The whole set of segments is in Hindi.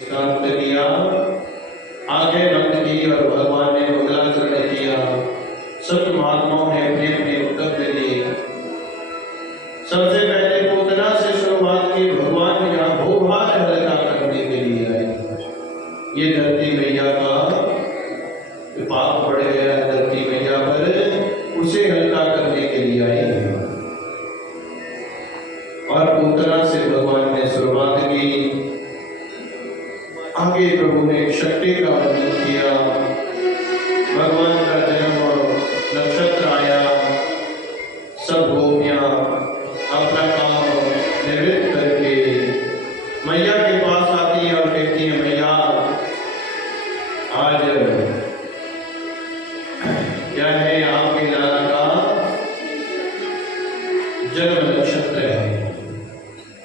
शांत किया, आगे बंद की और भगवान ने मंगलाचरण किया। सब महात्माओं ने अपने अपने उत्तर दिए। सबसे पहले पूतना से शुरुआत की। भगवान यहाँ भूभार हल्का करने के लिए आए। ये धरती मैया का पाप पड़ गया धरती मैया पर, उसे हल्का करने के लिए आए और पूतना से भगवान ने शुरुआत की। आगे प्रभु ने शक्ति का वर्णन किया। भगवान का जन्म नक्षत्र आया। सब गोपियां अपना काम निवृत्त करके मैया के पास आती है और कहती है, मैया आज क्या है, आपके लाला का जन्म नक्षत्र है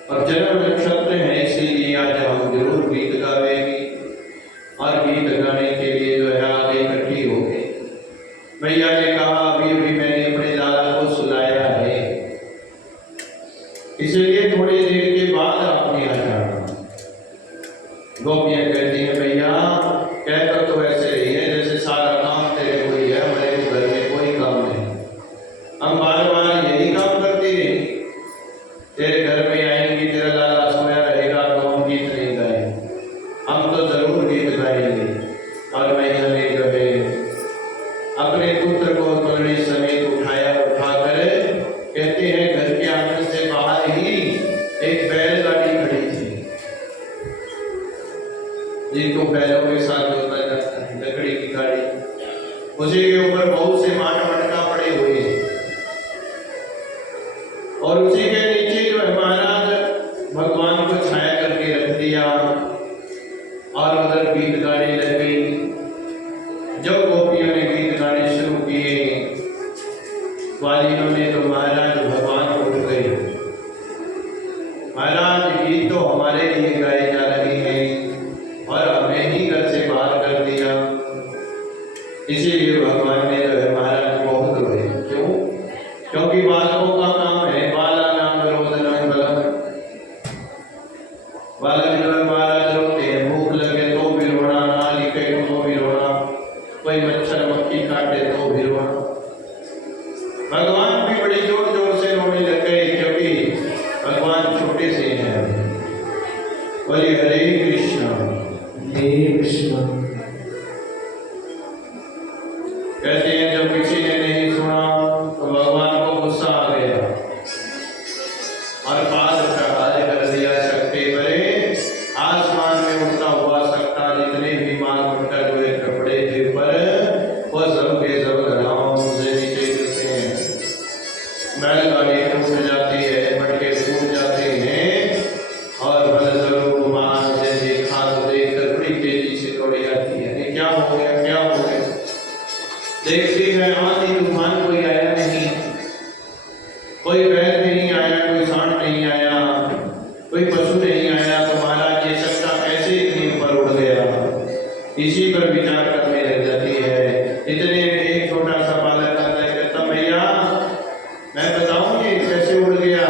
और जन्म नक्षत्र है, इसीलिए आज हम जरूर गीत गावेंगे। और गीत गाने के लिए जो है आगे इकट्ठी हो गई। मैया ने कहा, अभी अभी मैंने अपने लाला को सुलाया है, इसलिए थोड़ी देर के बाद आपने आ जाना। गोपियां कहती हैं, भैया कहता तो ऐसे ही है जैसे सारा काम तेरे को ही है, हमारे को घर में कोई काम नहीं। हम बार बार यही काम करते हैं। तेरे घर में आएंगी, तेरा लाला सोया रहेगा तो हम गीत नहीं गाएंगे। हम तो जरूर गीत गाएंगे। और मैया ने जो है अपने पुत्र को तोड़ने समेत उठाया, उठाकर कहते हैं घर के आंगन से बाहर ही एक बैलगाड़ी खड़ी थी, जिनको बैलों के साथ जोता जाता है, लकड़ी की गाड़ी। उसी के ऊपर बहुत से माट मटका पड़े हुए और उसी के नीचे जो है महाराज भगवान को छाया करके रख दिया और उधर गीत गाने लग गई। जब गोपियों ने गीत गाने शुरू किए, ग्वालिनों ने तो महाराज भगवान उठ गए। महाराज गीत तो हमारे लिए गाए जा रहे हैं और हमें ही घर से बाहर कर दिया। इसीलिए भगवान ने जो है महाराज बहुत रोए। क्यों? क्योंकि बालकों का काम है, बाला नाम रोदन बलम। बालक जो है महाराज रोते हैं, भूख लगे तो भी रोना, ना लिखे तो भी रोना, कोई मच्छर मक्खी काटे तो भी रोना। भगवान भी बड़ी जोर जोर से रोने लग गए, क्योंकि भगवान छोटे से हैं। बोलिए हरे कृष्ण हरे कृष्ण। कहते हैं जब किसी ने नहीं सुना तो भगवान को गुस्सा आ गया और पाद प्रहार कर दिया। शक्ति परे आसमान में उड़ता हुआ सकता जितने भी माल मटका हुए कपड़े थे पर वो सब के सब घराओं से नीचे गिरते हैं। बैलगाड़ी टूट जाती है, मटके टूट जाते हैं और फलस्वरूप मां ने देखा तो देखकर बड़ी तेजी से दौड़ी जाती है। ये क्या हो गया, क्या हो गया? देखती है आंधी तूफान, कोई आया नहीं, कोई बैल नहीं आया, कोई सांड नहीं आया, कोई पशु नहीं आया, तो महाराज ये सकता कैसे इतनी ऊपर उड़ गया? इसी पर विचार करने लग जाती है। इतने एक छोटा सा बालक आता है, कहता भैया मैं बताऊं ये कैसे उड़ गया?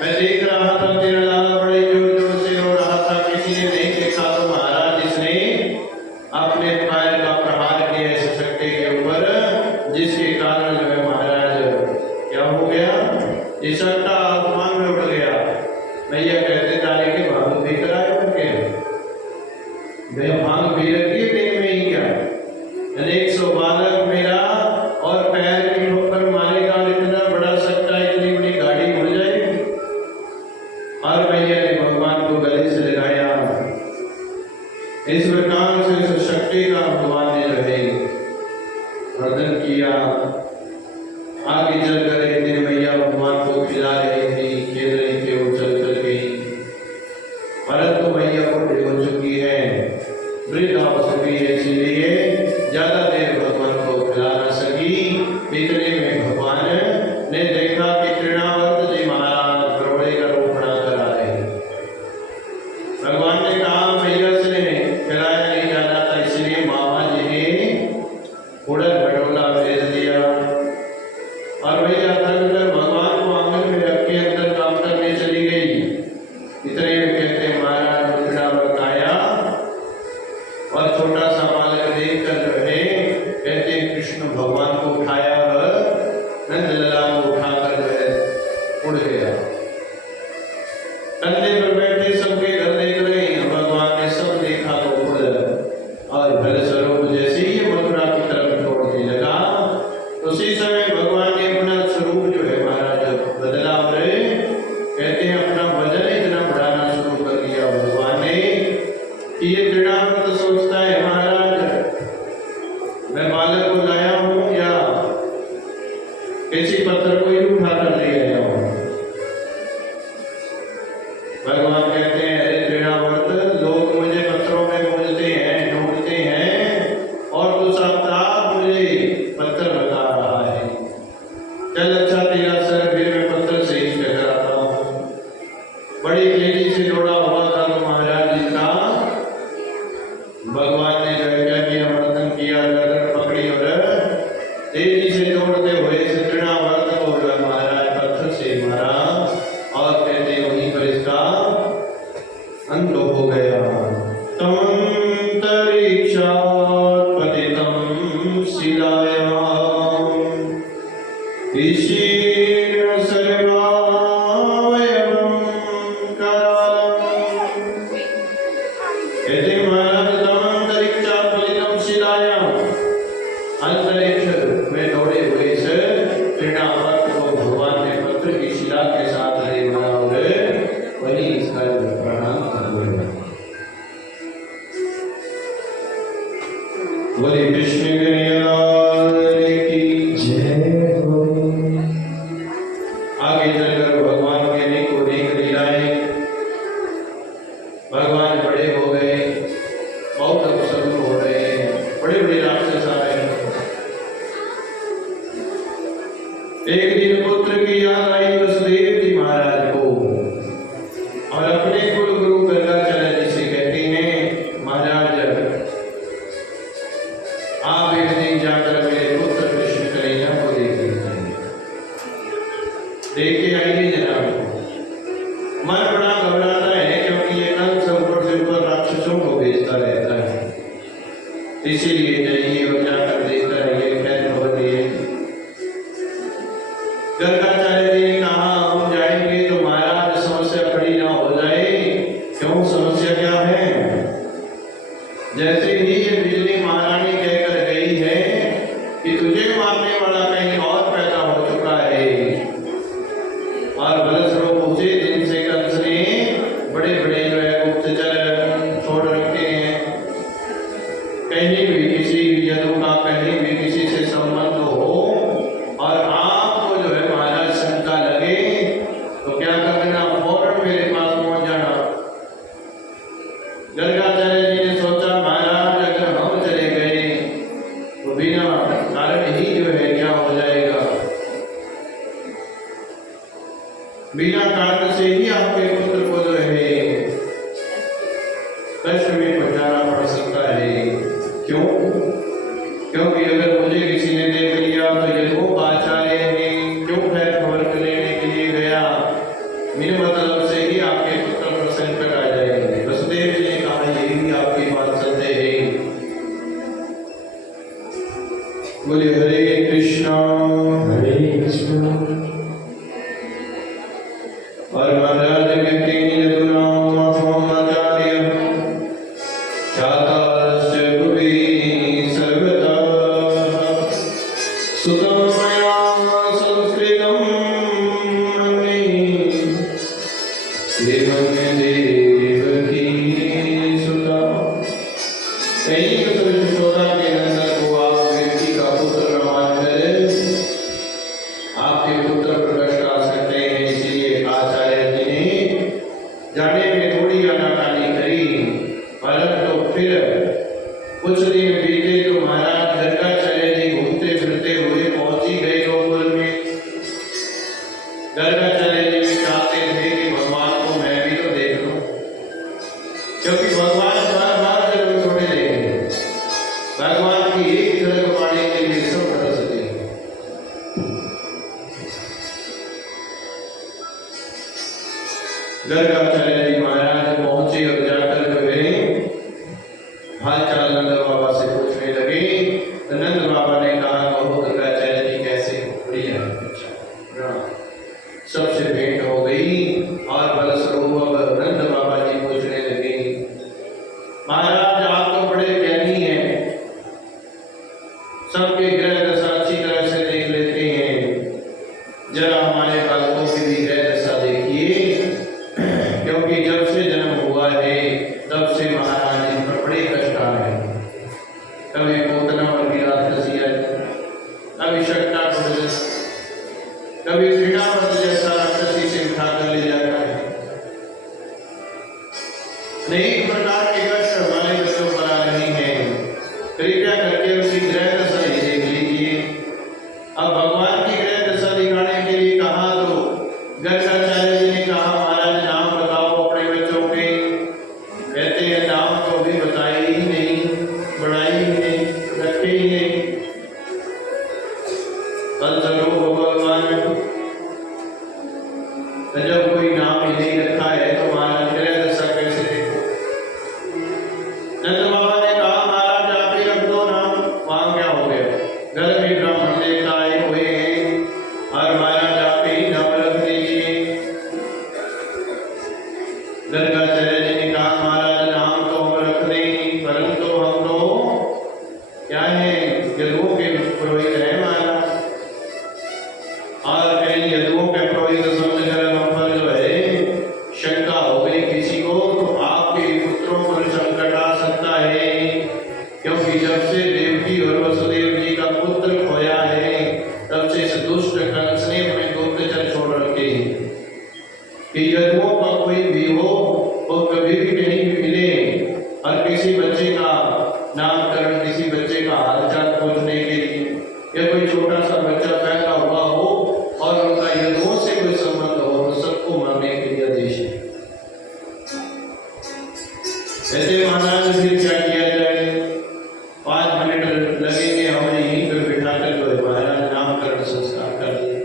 मैं देख रहा था तेरा लाला बड़े जोर जोर से रो रहा था, किसी ने नहीं देखा तो महाराज इसने अपने पैर का प्रहार किया इस शक्ति के ऊपर, जिसके कारण जो है महाराज क्या हो गया? ये सट्टा आसमान में उड़ गया। भैया कहते जाने के भांग पी कर आए करके, भैया भांग पी रखी है दिन में ही क्या? 100 बालक मेरा और पैर की ठोकर मारेगा, इतना बड़ा सट्टा, इतनी बड़ी गाड़ी उड़ जाएगी। और भैया ने भगवान को गले से लगाया। इस प्रकार से इस शक्ति का भगवान ने जो है वर्णन किया। आगे चलकर एक दिन मैया भगवान को खिला रही थी, खेल रही थी, वो चल चल गई। परंतु मैया बूढ़ी हो चुकी है, वृद्ध हो चुकी है, इसलिए ज्यादा देर भगवान को खिला न सकी। इतने में भगवान ने देखा कि तृणावर्त जी महाराज बरोड़े का रूप बना कर आ रहे हैं। भगवान ने कहा मैया से खिलाया नहीं जाना था, इसलिए मामा जी ने उड़द भटोला भेज दिया। और भैया थक कर भगवान को आंगन में रख के अंदर काम करने चली गई। इतने में कहते महाराज तृणावर्त आए कि ये दृढ़ाव्रत सोचता है महाराज मैं बालक को लाया हूं या किसी पत्थर को ही उठा कर ले आया हूं। भगवान कहते हैं अरे दृढ़ाव्रत लोग मुझे पत्थरों में खोजते हैं ढूंढते हैं और तू साक्षात मुझे पत्थर बता रहा है। चल अच्छा तेरा सर फिर मैं पत्थर से ही टकराता हूं। बड़ी तेजी से दौड़ा हुआ था तो महाराज जी का भगवान ने जो क्या किया वर्तन किया गर्दन पकड़ी और तेजी से दौड़ते हुए दृढ़ाव्रत को महाराज पत्थर से मारा और कहते वहीं पर इसका अंत हो गया। तमंतरिक्षात् पतितं शिलायां ईशीर्य सर्वावयवं करालम्। कहते महाराज तमंतरिक्षात् पतितं शिलायां अंतरिक्ष में दौड़े हुए इस दृढ़ाव्रत को भगवान ने पत्थर की शिला के साथ ले मारा और वही इसका प्रणाम कर दिया। बोले कृष्ण कन्हैया की जय हो। आगे चलकर भगवान के अनेक लीलाएं भगवान बड़े हो गए बहुत अवसर हो रहे हैं बड़े बड़े राक्षस आ रहे हैं। एक दिन पुत्र की याद आई वसुदेव जी महाराज को और अपने कुल गुरु गर्गाचार्य जी से कहती हैं महाराज आप एक दिन जाकर मेरे पुत्र कृष्ण कन्हैया को देख के आइए जनाब। मन बड़ा घबराता है क्योंकि ये कंस ऊपर से ऊपर राक्षसों को भेजता रहता है, इसीलिए जाइए और जाकर देखता रहिए खैर भवती है। गर्गाचार्य जी ने कहा हम जाएंगे तो महाराज समस्या खड़ी ना हो जाए। क्यों समस्या क्या है? जैसे ही ये बिजली महारानी कहकर गई है कि तुझे मारने वाला कहीं और पैदा हो चुका है और बलस्वरूप उसी दिन से कंस ने बड़े बड़े जो है गुप्तचर छोड़ रखे हैं। कहीं भी किसी यदु का कहीं भी किसी से संबंध हो और आपको जो है महाराज शंका लगे तो क्या करना फौरन मेरे पास पहुंच जाना। गर्गाचार्य जी ने सोचा महाराज अगर हम चले गए तो बिना कारण ही जो है क्या हो जाएगा, बिना कारण से ही आपके पुत्र को जो है कष्ट में पहुंचाना पड़ सकता है। क्यों? क्योंकि अगर मुझे किसी ने देख लिया तो ये वो आचार्य ने क्यों खैर खबर लेने के लिए गया, मेरे मतलब से ही आपके पुत्र पर संकट आ जाएंगे। वसुदेव जी ने कहा ये भी आपकी बात सत्य है। बोले हरे कृष्णा और महाराज कहते हैं यदुनाम आचार्य ख्यातास्य भुवि सर्वदा सुतं मया संस्कृतं मन्ये देवं देवकी सुता। कहीं तो यशोदा के नंदन को आप व्यक्ति का पुत्र मानकर आपके पुत्र पर कष्ट आ सकते हैं, इसलिए आचार्य जी ने जाने में थोड़ी आनाकानी करी परंतु फिर कृपया करके उसकी ग्रह दशा ही देख लीजिए। अब भगवान की ग्रह दशा दिखाने के लिए कहा तो गर्गाचार्य जी ने कहा महाराज नाम बताओ अपने बच्चों के। कहते हैं नाम तो अभी बताए ही नहीं, बढ़ाई ही नहीं, रखे ही नहीं। कल चलो भगवान जब कोई नाम ही नहीं रखा है तो महाराज ग्रह दशा कैसे देखो। नंद बाबा ने कहा महाराज आप ही रख दो नाम। वहां क्या हो गया, घर में ब्राह्मण देवता आए हुए हैं और महाराज आप ही नाम रख दीजिए। गर्गाचार्य जी ने कहा महाराज नाम तो हम रख दें, परंतु हम तो क्या है यदुओं के पुरोहित हैं महाराज, और कहीं यदुओं के पुरोहित समझकर हम पर जो है शंका हो गई किसी को तो आपके पुत्रों पर संकट आ सकता है। क्योंकि जब से देवकी और वसुदेव जी का पुत्र खोया है तब से इस दुष्ट कंस ने अपने गुप्तचर छोड़ रखे हैं कि यदुओं का कोई भी हो वो कभी भी कहीं भी मिले और किसी बच्चे का नामकरण, किसी बच्चे का हालचाल पूछने के लिए, या कोई छोटा सा बच्चा पैदा हुआ हो और उनका यदुओं से कोई संबंध हो तो सबको मारने के लिए आदेश है। ऐसे महाराज फिर क्या किया जाए, 5 मिनट लगेंगे हमें यहीं पर बिठाकर जो महाराज नामकरण संस्कार कर दिए।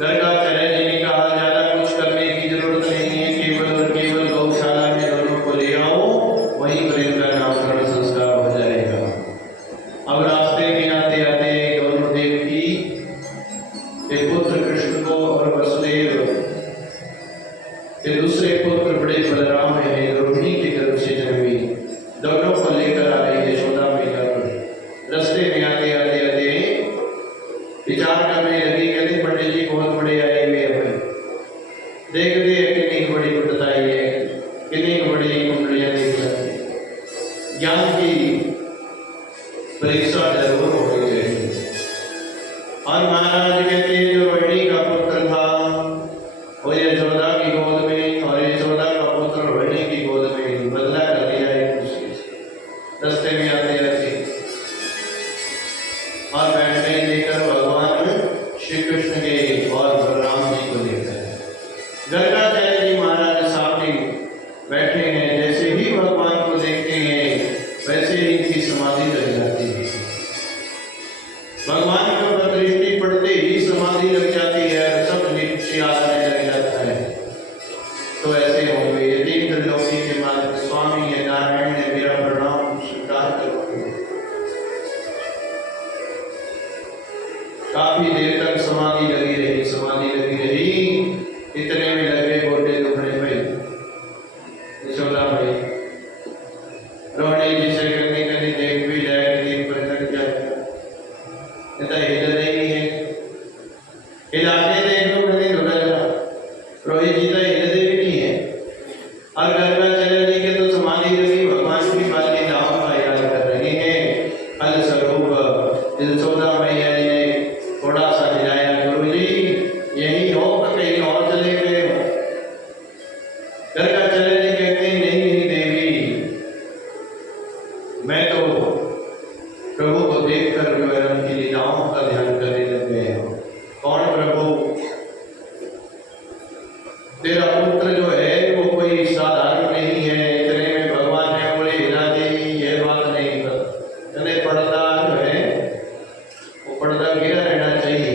गर्गाचार्य जी ने कहा ज्यादा कुछ करने की जरूरत नहीं है, केवल और केवल गौशाला में दोनों को ले आओ, वहीं पर इनका नामकरण संस्कार हो जाएगा। अब रास्ते में आते आते दोनों देवकी के पुत्र कृष्ण को और वसुदेव के दूसरे पुत्र बड़े बलराम हैं रोहिणी के गर्भ से जन्मी, दोनों को लेकर आ रही यशोदा मैया पर। रास्ते में आते आते आते विचार करने लगी, कहते पंडित जी बहुत बड़े आए हुए हैं, देख दे कितनी बड़ी बताई है, कितनी बड़ी कुंडलियां दी जाती, ज्ञान की परीक्षा जरूर होनी चाहिए। और महाराज कहते हैं जो रोहिणी का पुत्र था वो यशोदा की गोद में और यशोदा का पुत्र रोहिणी की गोद में बदला कर दिया एक दूसरे से। रास्ते में आते आते और बैठने लेकर भगवान श्री कृष्ण के और बलराम जी को लेकर गर्गाचार्य जी महाराज सामने बैठे हैं। जैसे ही भगवान को देखते हैं वैसे ही इनकी समाधि लग जाती है। भगवान के ऊपर दृष्टि पड़ते ही समाधि लग जाती है, सब नीचे आने लग जाता है। तो ऐसे होंगे यदि त्रिलोकी के मालिक स्वामी है नारायण ने मेरा प्रणाम स्वीकार करोगे। काफी देर तक समाधि लगी रही, समाधि लगी रही, इतने में लगे गोटे दुखड़े भाई यशोदा भाई रोहिणी जी से कहने कहने देख भी जाए देख पर लग जाए, हिल रही है, हिला के देख लो कहने रुक जा। रोहित जी तो हिलते भी नहीं है और गर्गाचार्य जी के तो समाधि लगी, भगवान की बात लीलाओं का याद कर रहे हैं। फल स्वरूप यशोदा मैया जी ने थोड़ा सा हिलाया, गुरु जी यही हो कहीं और चले गए हो। गर्गाचार्य जी कहते हैं नहीं नहीं देवी, मैं तो प्रभु को देखकर जो है उनकी लीलाओं का ध्यान करने लग गए हो। कौन प्रभु, तेरा पुत्र जो है वो कोई साधारण नहीं है, इतने में भगवान ने बोले हिला दी, यह बात नहीं कर पर्दा जो है वो पर्दा गिरा रहना चाहिए।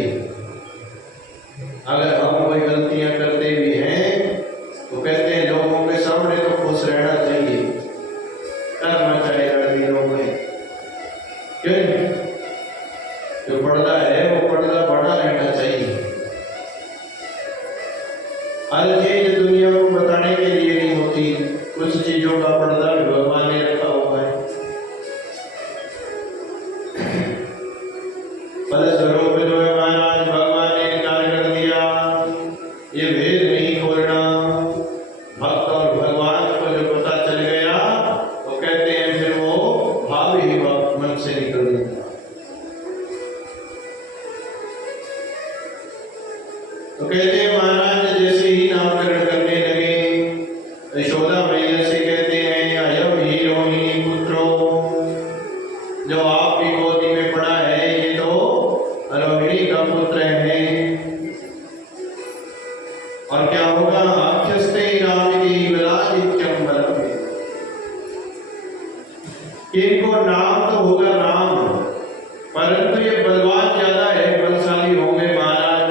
अगर हम कोई गलतियां करते भी हैं तो कहते हैं लोगों के सामने तो खुश रहना चाहिए, करना चाहिए दिनों में। क्यों? जो पर्दा है वो पर्दा बड़ा रहना चाहिए। हर चीज दुनिया को बताने के लिए नहीं होती, कुछ चीजों का पर्दा भी भगवान ने रखा हुआ है। फलस्वरूप जो है महाराज भगवान ने इनकार कर दिया, ये भेद नहीं खोलना। भक्त और भगवान को जो पता चल गया तो कहते हैं फिर वो भाव ही मन से निकल देता। तो कहते हैं महाराज जैसे ही नामकरण करने लगे यशोदा मैया से कहते हैं अयम ही रोहिणी पुत्रो कि इनको नाम तो होगा राम, परंतु ये बलवान ज्यादा है, बलशाली होंगे महाराज।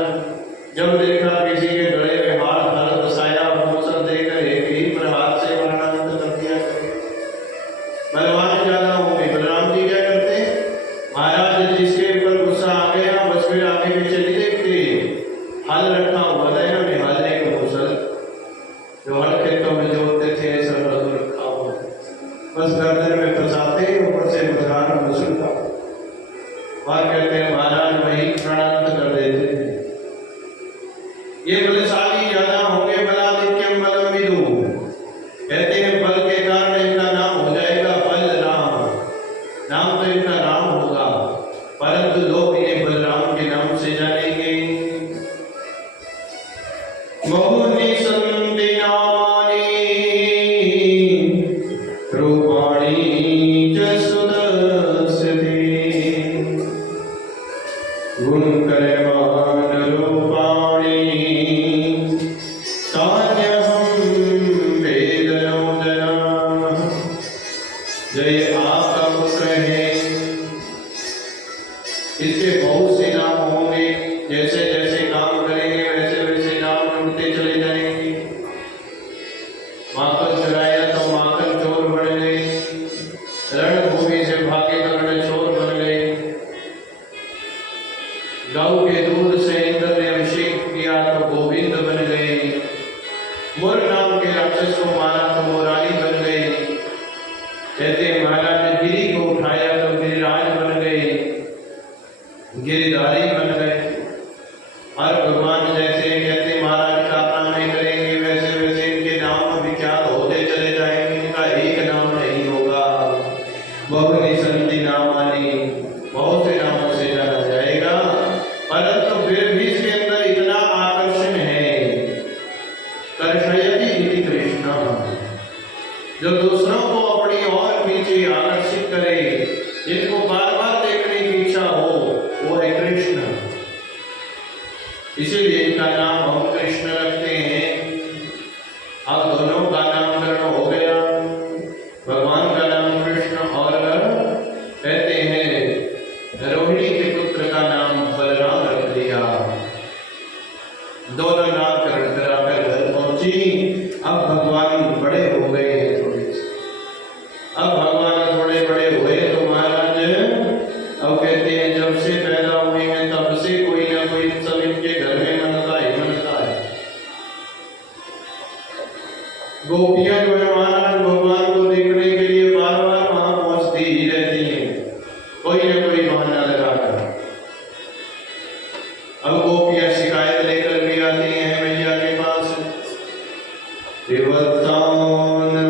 जब देखा किसी के गले में हाथ फंसाया, मूसल देकर एक ही प्रहार से मरणांत कर दिया। बलवान ज्यादा होंगे। बलराम जी क्या करते महाराज, जिसके ऊपर गुस्सा आ गया बस फिर आगे पीछे नहीं देखते, हल रखा हुआ था ना निहालने का मूसल, जो हल खेतों में जोतते थे ऐसा रखा हुआ, बस गर्दन में फंसाते ऊपर से बलराम मूसल का और कहते हैं महाराज वही प्राणांत कर देते थे। ये बलशाली ज्यादा होंगे। बलाधिक्यम बलम विदु, कहते हैं बल के कारण इनका नाम हो जाएगा बलराम, नाम तो इनका राम होगा, परंतु लोग इन्हें बलराम के नाम से जानेंगे। बहुनि सन्ति नामानि रूपाणि च सुदस्यते, गुणकरवाण रूपाणि तान्यहं वेदनोदना। जय आपका पुत्र है, इसके बहुत से नाम होंगे, जैसे जैसे काम करेंगे वैसे वैसे नाम जुड़ते चले जाएंगे। माखन चुराया तो माखन चोर बन गए, रणभूमि से भागे तो चोर बन गए, गौ के दूध से इंद्र ने अभिषेक किया तो गोविंद बन गए, मुर नाम के राक्षस को मारा तो मोराली बन गए। कहते महाराज ने गिरी को उठाया तो गिरिराज बन गए, गिरिधारी बन गए। और भगवान जैसे कहते महाराज का नाम नहीं करेंगे वैसे वैसे इनके नाम विख्यात होते चले जाएंगे, इनका एक नाम नहीं होगा। बहुनि सन्ति नामानि, बहुत से नामों से जाना जाएगा, परंतु फिर भी इसके अंदर इतना आकर्षण है। कर्षयति इति कृष्ण, जो दूसरों को अपनी ओर पीछे आकर्षित करे, जिनको बार बार देखने की इच्छा हो, वो है कृष्ण। इसीलिए इनका नाम हम कृष्ण रखते हैं। अब दोनों का नामकरण हो गया, भगवान का नाम कृष्ण और कहते हैं रोहिणी के पुत्र का नाम बलराम रख दिया। दोनों नामकरण कराकर घर पहुंची। अब भगवान बड़े हो गए हैं थोड़े से, अब भगवान थोड़े बड़े हुए तो महाराज अब कहते हैं जब से पैदा हुए हैं तब से कोई ना कोई सब इनके घर में मनता है। गोपियां जो है महाराज भगवान को देखने के लिए बार बार वहां पहुंचती ही रहती हैं, कोई ना कोई बहाना लगाकर। अब गोपियां शिकायत लेकर भी आती हैं मैया के पास। देवतान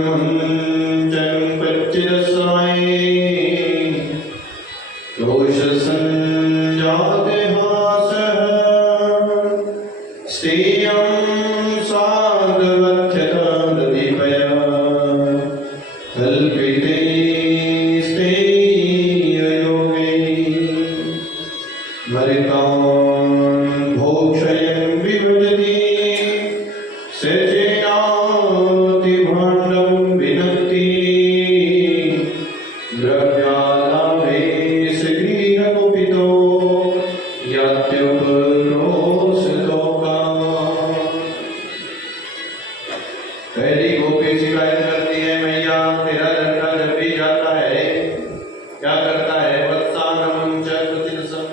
मंचन पच्चिरसाई दोष संजात हासः स्त्रियं साधवत्यत दीपय कल्पिते स्तेययोगे भरितान् भोक्षयन् विभजति सचेनाति भाण्डं विनक्ति द्रव्यालाभे श्रीरकुपितो यात्युपक्रोशलोका। पहली गोपी शिकायत करती है मैया तेरा लड़का जब भी जाता है क्या करता है, वत्सांगम च प्रतिरसम,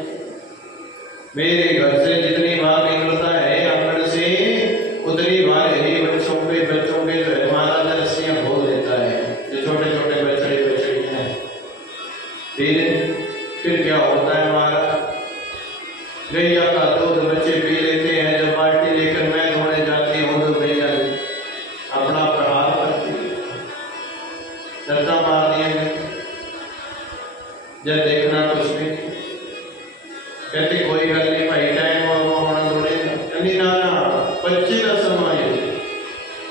मेरे घर से जितनी बार निकलता है आंगन से उतनी बार ही बच्चों के महाराज रस्सियां खोल देता है, जो छोटे छोटे बछड़े हैं। फिर क्या होता है महाराज, गैया का दूध बच्चे पी लेते हैं, जब बाल्टी लेकर मैं धोने जाती हूँ तो गैया अपना प्रहार करती है, डरता मार दिया जब देखना कुछ नहीं। कहते कोई गल नहीं भाई, टाइम और वो होना थोड़े नहीं ना 25 का समय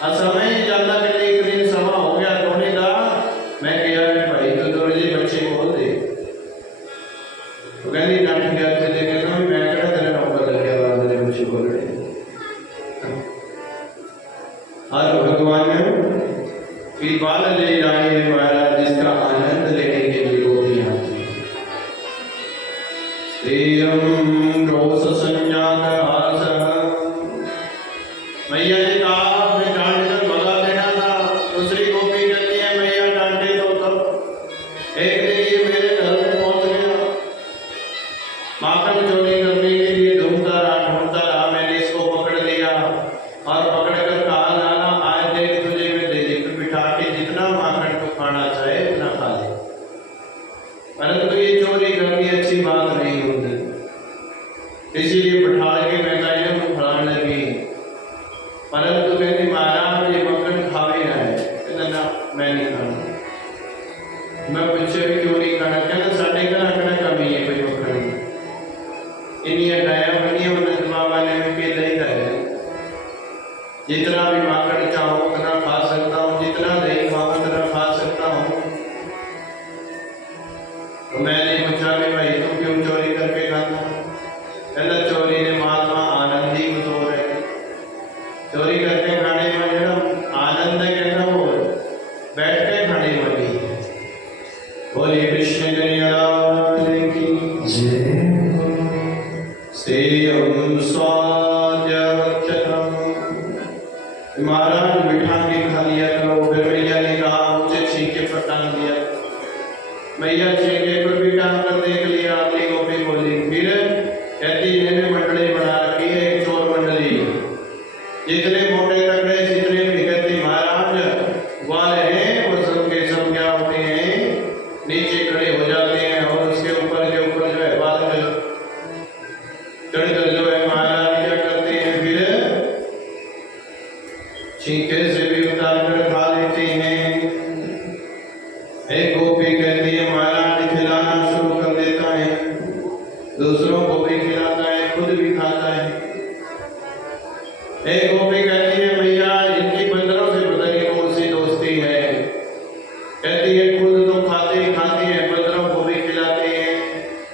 असमय जाता कहते एक दिन समा हो गया धोने का। मैं कहा भाई तो थोड़े जी बच्चे बोल दे तो कहती नट गया थे देखे ना मैं कहा तेरे नंबर लग गया बाद मेरे बच्चे बोल रहे। और भगवान ने बाल ले जाए महाराज जिसका आनंद लेने सेयं रोष संज्ञात हास। मैया ने कहा मैं डांट कर भगा देना था। दूसरी गोपी कहती है मैया डांटे तो तब। एक दिन ये मेरे घर में पहुंच गया, माखन चोरी करने के लिए ढूंढता रहा। मैंने इसको पकड़ लिया और पकड़कर कहा लाला आज देख तुझे मैं दे दी, बिठा के जितना माखन को खाना चाहे उतना खा ले। परंतु ये चोरी करनी अच्छी बात नहीं होती, इसीलिए बिठा के मैदाइयों को खिलाने लगी। परंतु कहती महाराज ये मक्खन खा भी रहा है। कहता ना मैं नहीं खाना। मैं पूछे भी क्यों नहीं खाना? कहना साढ़े का आंकड़ा कमी है कोई मक्खन इन्हीं हटाया बनी उन्नत बाबा ने भी के नहीं रहे। जितना भी माखन चाहो उतना खा सकता हूँ, जितना दही खाओ उतना खा सकता हूँ। तो मैंने पूछा कि भाई तू क्यों चोरी करके खाता? कहना चोरी ने महात्मा आनंद ही कुछ हो रहे। चोरी करके खाने में जो आनंद है कहता वो बैठ के खाने वाली है। बोलिए कृष्ण जय की जय सेयं स्वाद्यवचनम्। महाराज बिठा के खा लिया करो। फिर मैया ने कहा मुझे छींके पर टांग दिया। मैया छींके पर भी टांग कर देख लिया। अपनी गोपी बोली फिर कहती इन्हें मंडली बना रखी है, एक चोर मंडली। जितने मोटे तगड़े जितने भी कहती महाराज वाले हैं वो सब के सब क्या होते हैं नीचे खड़े हो जाते हैं और उसके ऊपर जो है बाल चढ़कर जो है महाराज क्या करते हैं फिर छींके से भी उतार कर खा लेते हैं। एक गोपी कहती है महाराज खिलाना शुरू कर देता है, दूसरों को भी खिलाता है, खुद भी खाता है। एक गोपी कहती है भैया इनकी बंदरों से पता नहीं कौन सी दोस्ती है। कहती है खुद तो खाते ही खाते हैं, बंदरों को भी खिलाते हैं।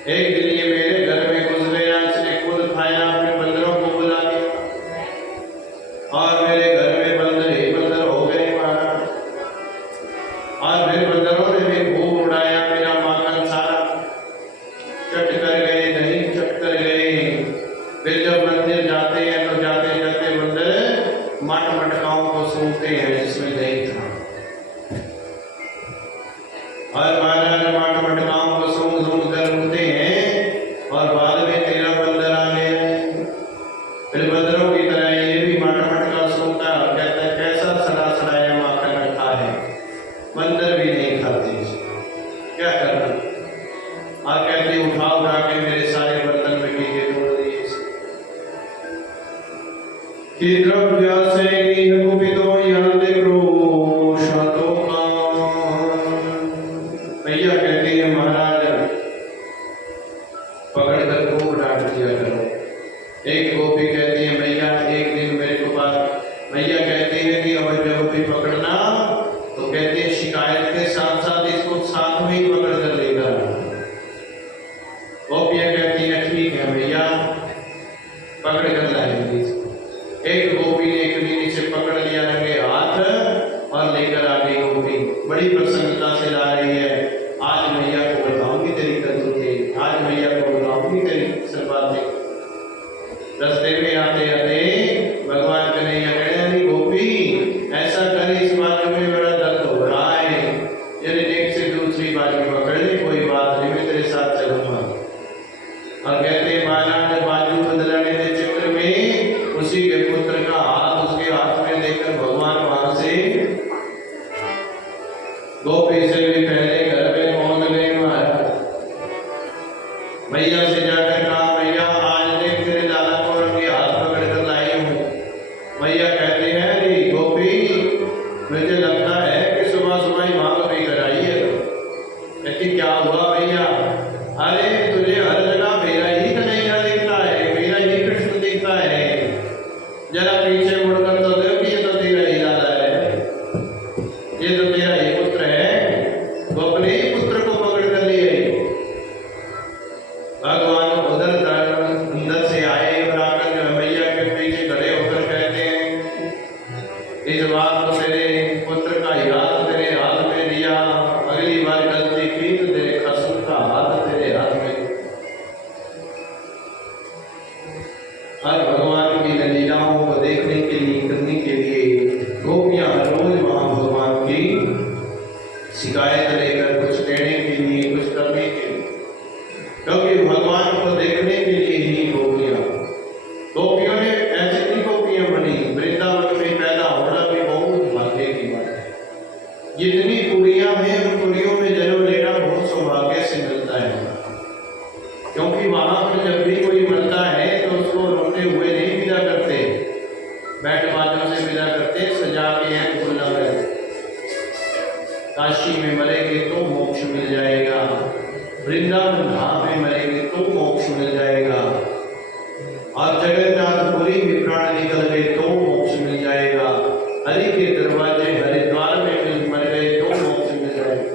एक दिन ये मेरे घर में घुस गया, इसने खुद खाया, फिर बंदरों को बुला दिया और मेरे घर में बंदर ही बंदर हो गए महाराज। और फिर बंदरों ने भी खूब उड़ाया मेरा माखन सारा, चट कर गए, दही चट कर गए। फिर जब मंदिर जाते हैं तो जाते जाते बंदर मट मटकाओं को सूंघते हैं जिसमें दही था। और महाराज मट मटकाओं को सूंघ सूंघ कर उठते हैं और बाद में 13 बंदर आ गए। फिर बंदरों की तरह ये भी मट मटका सूंघता है, कहता है कैसा सड़ा सड़ाया माखन रखा है। बंदर भी नहीं खाते, क्या करना। और कहते उठा उठा के मेरे सारे बर्तन में कीजिए तोड़ दिए। कि द्रव्य से कुपितो यन्ते क्रोशतो काम। मैया कहती है महाराज पकड़ कर खूब डांट दिया करो। एक गोपी कहती है मैया एक दिन मेरे को बात, मैया कहती है कि और जब भी पकड़ना तो कहती है शिकायत के साथ साथ इसको साथ में ही पकड़ कर लेकर। गोपियां कहती है ठीक है मैया पकड़ कर लाएंगे। एक गोपी ने एक दिन इसे पकड़ लिया रंगे हाथ और लेकर आ गई। गोपी बड़ी प्रसन्नता से ला रही है। आज मैया को बताऊंगी तेरी करतूतें, आज मैया को बताऊंगी तेरी सब बातें। रास्ते में आते आते भगवान कन्हैया कहने गोपी ऐसा कर, इस बात में बड़ा दर्द हो रहा है, यदि एक से दूसरी बात पकड़ ले कोई बात नहीं, मैं तेरे साथ चलूंगा। और कहते महाराज बाजू बदलाने के चक्कर में उसी के पुत्र का हाथ उसके हाथ में लेकर भगवान वहां से गोपी से भी पहले घर में पहुंच गए। महाराज मैया से जाकर कहा मैया आज देख तेरे लाला को उनके हाथ पकड़ कर लाई हूँ। मैया कहते हैं अरे गोपी मुझे लगता है कि सुबह सुबह ही मांग भी कराई है। कहती क्या हुआ भैया? अरे तुझे हर जगह मेरा ही कन्हैया दिखता है, मेरा ही कृष्ण दिखता है। जरा पीछे मुड़कर तो देखो ये तो तेरा ही लाला है, ये तो तेरा ही पुत्र है। शिकायत लेकर कुछ कहने के लिए, कुछ करने के लिए, क्योंकि भगवान को देखने के लिए ही गोपियों ने ऐसी ही गोपियां बनी। वृंदावन में पैदा होना भी बहुत भाग्य की बात है। जितनी कुड़ियां हैं उन कुड़ियों में जन्म लेना बहुत सौभाग्य से मिलता है, क्योंकि वहां पर जब भी कोई मरता है तो उसको रोते हुए नहीं विदा करते, बैंड बाजों से विदा करते, सजा के हैं फूल लगा। काशी में मरेंगे तो मोक्ष मिल जाएगा, वृंदावन धाम में मरेंगे तो मोक्ष मिल जाएगा, और जगन्नाथपुरी में प्राण निकल गए तो मोक्ष मिल जाएगा, हरि के दरवाजे हरिद्वार में मर गए तो मोक्ष मिल जाएगा।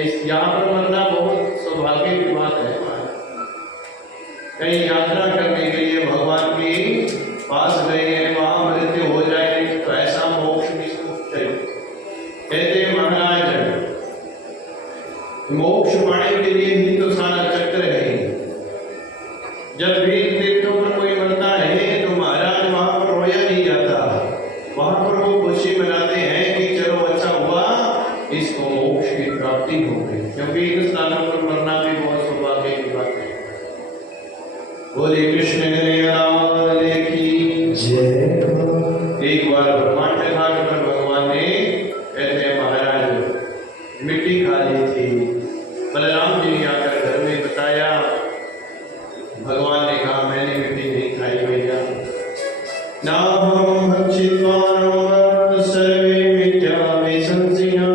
इस यहाँ पर मरना बहुत सौभाग्य की बात है। कहीं यात्रा करने के लिए भगवान के पास गए हैं, वहां मृत्यु हो जाए तो ऐसा मोक्ष निश्चित है। कहते हैं महाराज, मोक्ष पाने के लिए ही तो सारा चक्र है। जब भी तीर्थों पर कोई मरता है तो महाराज वहां पर रोया नहीं जाता, वहां पर वो खुशी मनाते हैं कि चलो अच्छा हुआ, इसको मोक्ष की प्राप्ति हो गई। क्योंकि इन स्थानों पर मरना भी बहुत सौभाग्य की बात है। बोले कृष्ण कन्हैया की जय। एक बार ब्रह्मांड घाट पर भगवान ने, कहते हैं महाराज, मिट्टी खा ली थी। बलराम जी ने आकर घर में बताया, भगवान ने कहा मैंने मिट्टी नहीं खाई भैया। नाहं भक्षित्वा सर्वे मिथ्या विसंसिना,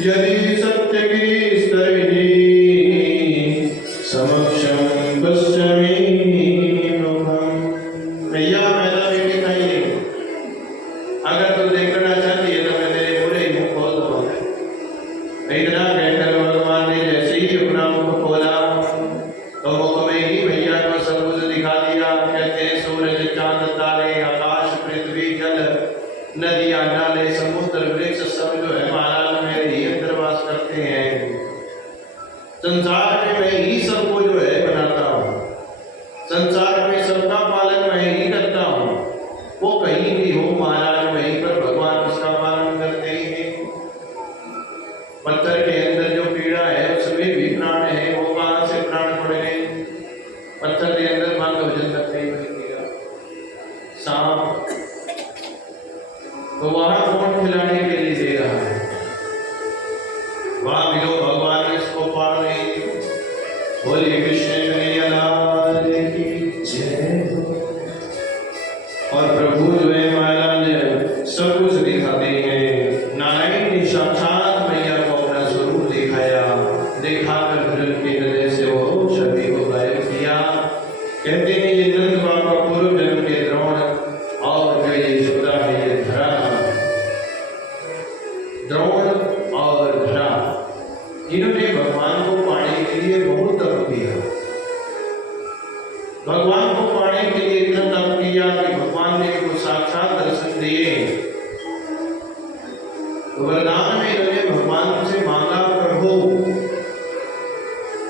यदि सत्यगिरिस्तर्हि समक्षं पश्यामि मुखम्। भैया मैंने मिट्टी खाई है, अगर तुम देखना चाहती है तो मैं तेरे पूरे मुंह खोल दूंगा। इतना कहकर भगवान ने जैसे ही अपना मुख खोला तो मुख में ही भैया को सब कुछ दिखा दिया। कहते हैं सूरज चांद तारे आकाश पृथ्वी जल नदियां नाले समुद्र वृक्ष सब जो है महाराज मेरे ही अंदर वास करते हैं। संसार में मैं ही सबको जो है बनाता हूँ, संसार में सबका पालन मैं ही करता हूँ। वो कहीं भी हो महाराज वहीं पर भगवान उसका पालन करते हैं। पत्थर के अंदर जो कीड़ा है उसमें भी प्राण है, वो कहां से प्राण पड़ गए? पत्थर के अंदर बंद हो जाता है कीड़ा। सांप तो वहां कौन खिलाने के लिए दे रहा है? वहां भी लोग भगवान इसको पाल रहे हैं। बोलिए कृष्ण कन्हैया की जय। और प्रभु जो है महाराज सब कुछ दिखाते हैं। नारायण ने साक्षात मैया को अपना स्वरूप दिखाया, दिखाकर फिर उनके हृदय से वो छवि को गायब किया। कहते हैं ये नंद बाबा पूर्व जन्म के द्रोण और जो ये यशोदा है ये धरा, द्रोण और धरा, इन्होंने भगवान को पाने के लिए बहुत तप किया। भगवान को पाने के लिए इतना तप किया कि भगवान ने उनको साक्षात दर्शन दिए। वरदान में इन्होंने भगवान से मांगा, प्रभु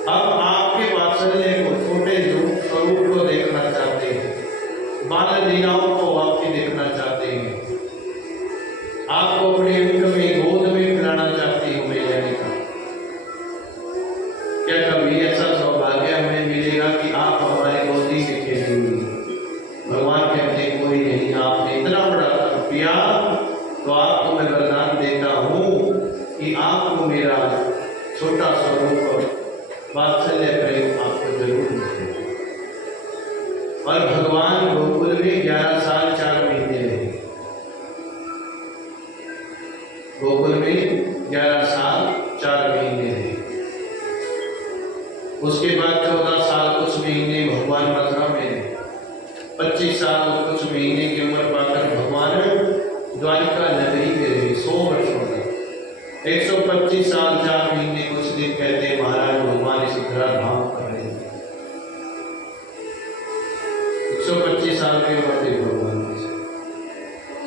अब आपके वात्सल्य को, छोटे स्वरूप को देखना चाहते हैं, बाल लीलाओं को आपकी देखना चाहते हैं, आपको अपने अंक में गोद में खिलाना चाहती हूँ मैया ने कहा। क्या कभी ऐसा सौभाग्य हमें मिलेगा कि आप हमारे गोदी में खेलेंगे? भगवान कहते कोई नहीं, आपने इतना बड़ा तप किया तो आपको मैं वरदान देता हूँ कि आपको मेरा छोटा स्वरूप वात्सल्य प्रेम आपको जरूर मिलेगा। और भगवान गोकुल में 11 साल 4 महीने रहे। गोकुल में 11 साल 4 महीने रहे। उसके बाद 14 साल कुछ महीने भगवान मथुरा में रहे। 25 साल कुछ महीने की उम्र पाकर भगवान द्वारिका नगरी में रहे 100 वर्षों तक। 125 साल 4 महीने कुछ दिन कहते हैं महाराज भगवान इस धरा धाम कर रहे हैं। 125 साल के उम्र थे भगवान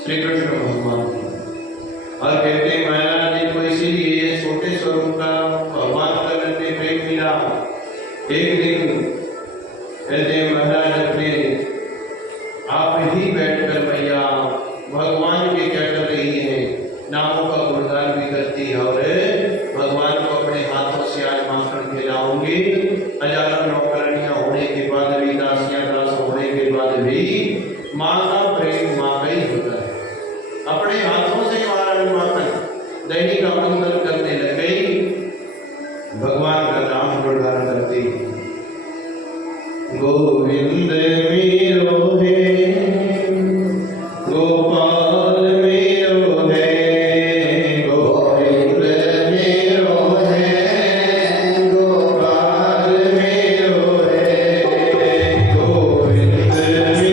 श्री कृष्ण भगवान। और कहते हैं महाराज जी को इसीलिए छोटे स्वरूप का भगवान का करके प्रेम मिला। एक दिन कहते हैं महाराज अपने आप ही बैठकर मैया भगवान के क्या कर रही है, नामों करती है और भगवान को अपने हाथों से आज माखन खिलाऊंगी। हजारों नौकरानियां होने के बाद भी, दासियां दास होने के बाद भी माँ का प्रेम माँ का ही होता है। अपने हाथों से महाराज माखन दही का मंथन करने लग गई, भगवान का नाम गुणगान करती। गोविंद मेरो है, गोपाल मेरो है, गोविंद मेरो है, गोपाल मेरो है, गोविंद मेरो है, गोपाल मेरो है, गोविंद मेरो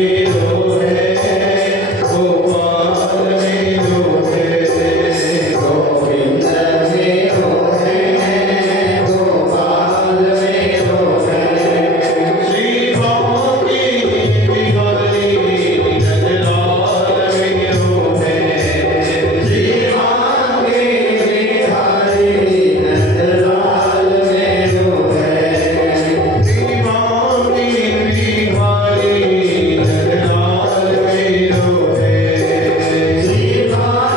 है, गोपाल मेरो है। श्री भाग्य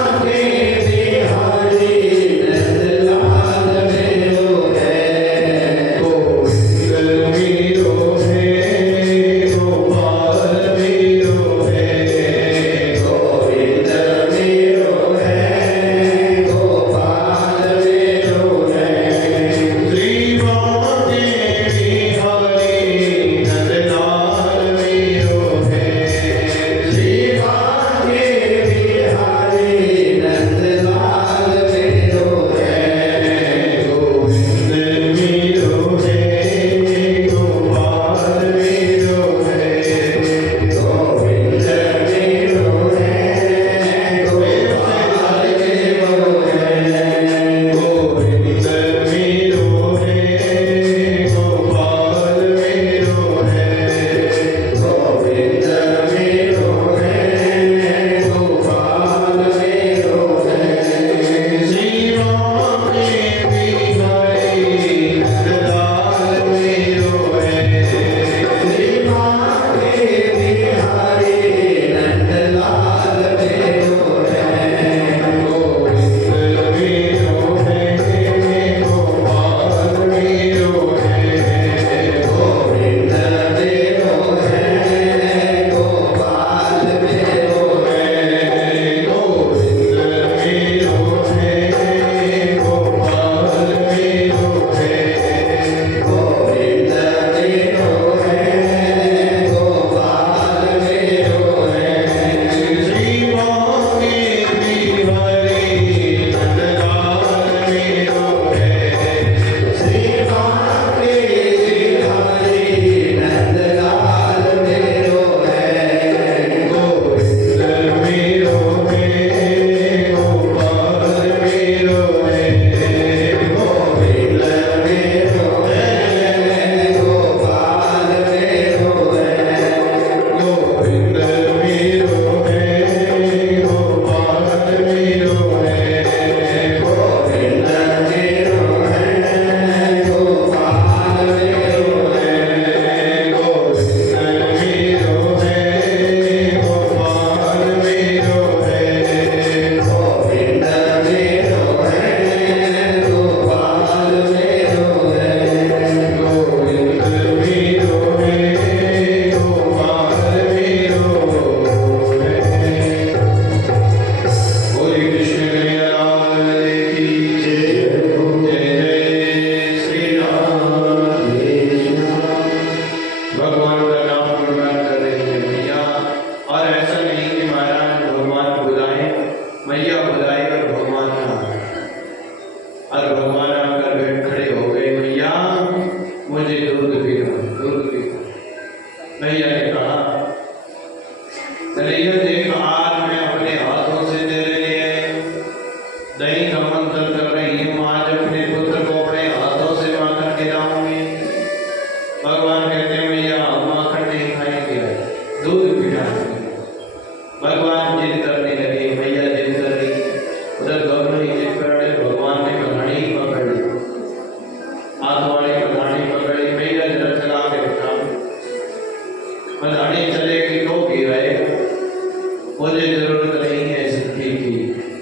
मुझे जरूरत नहीं है सिद्धि की,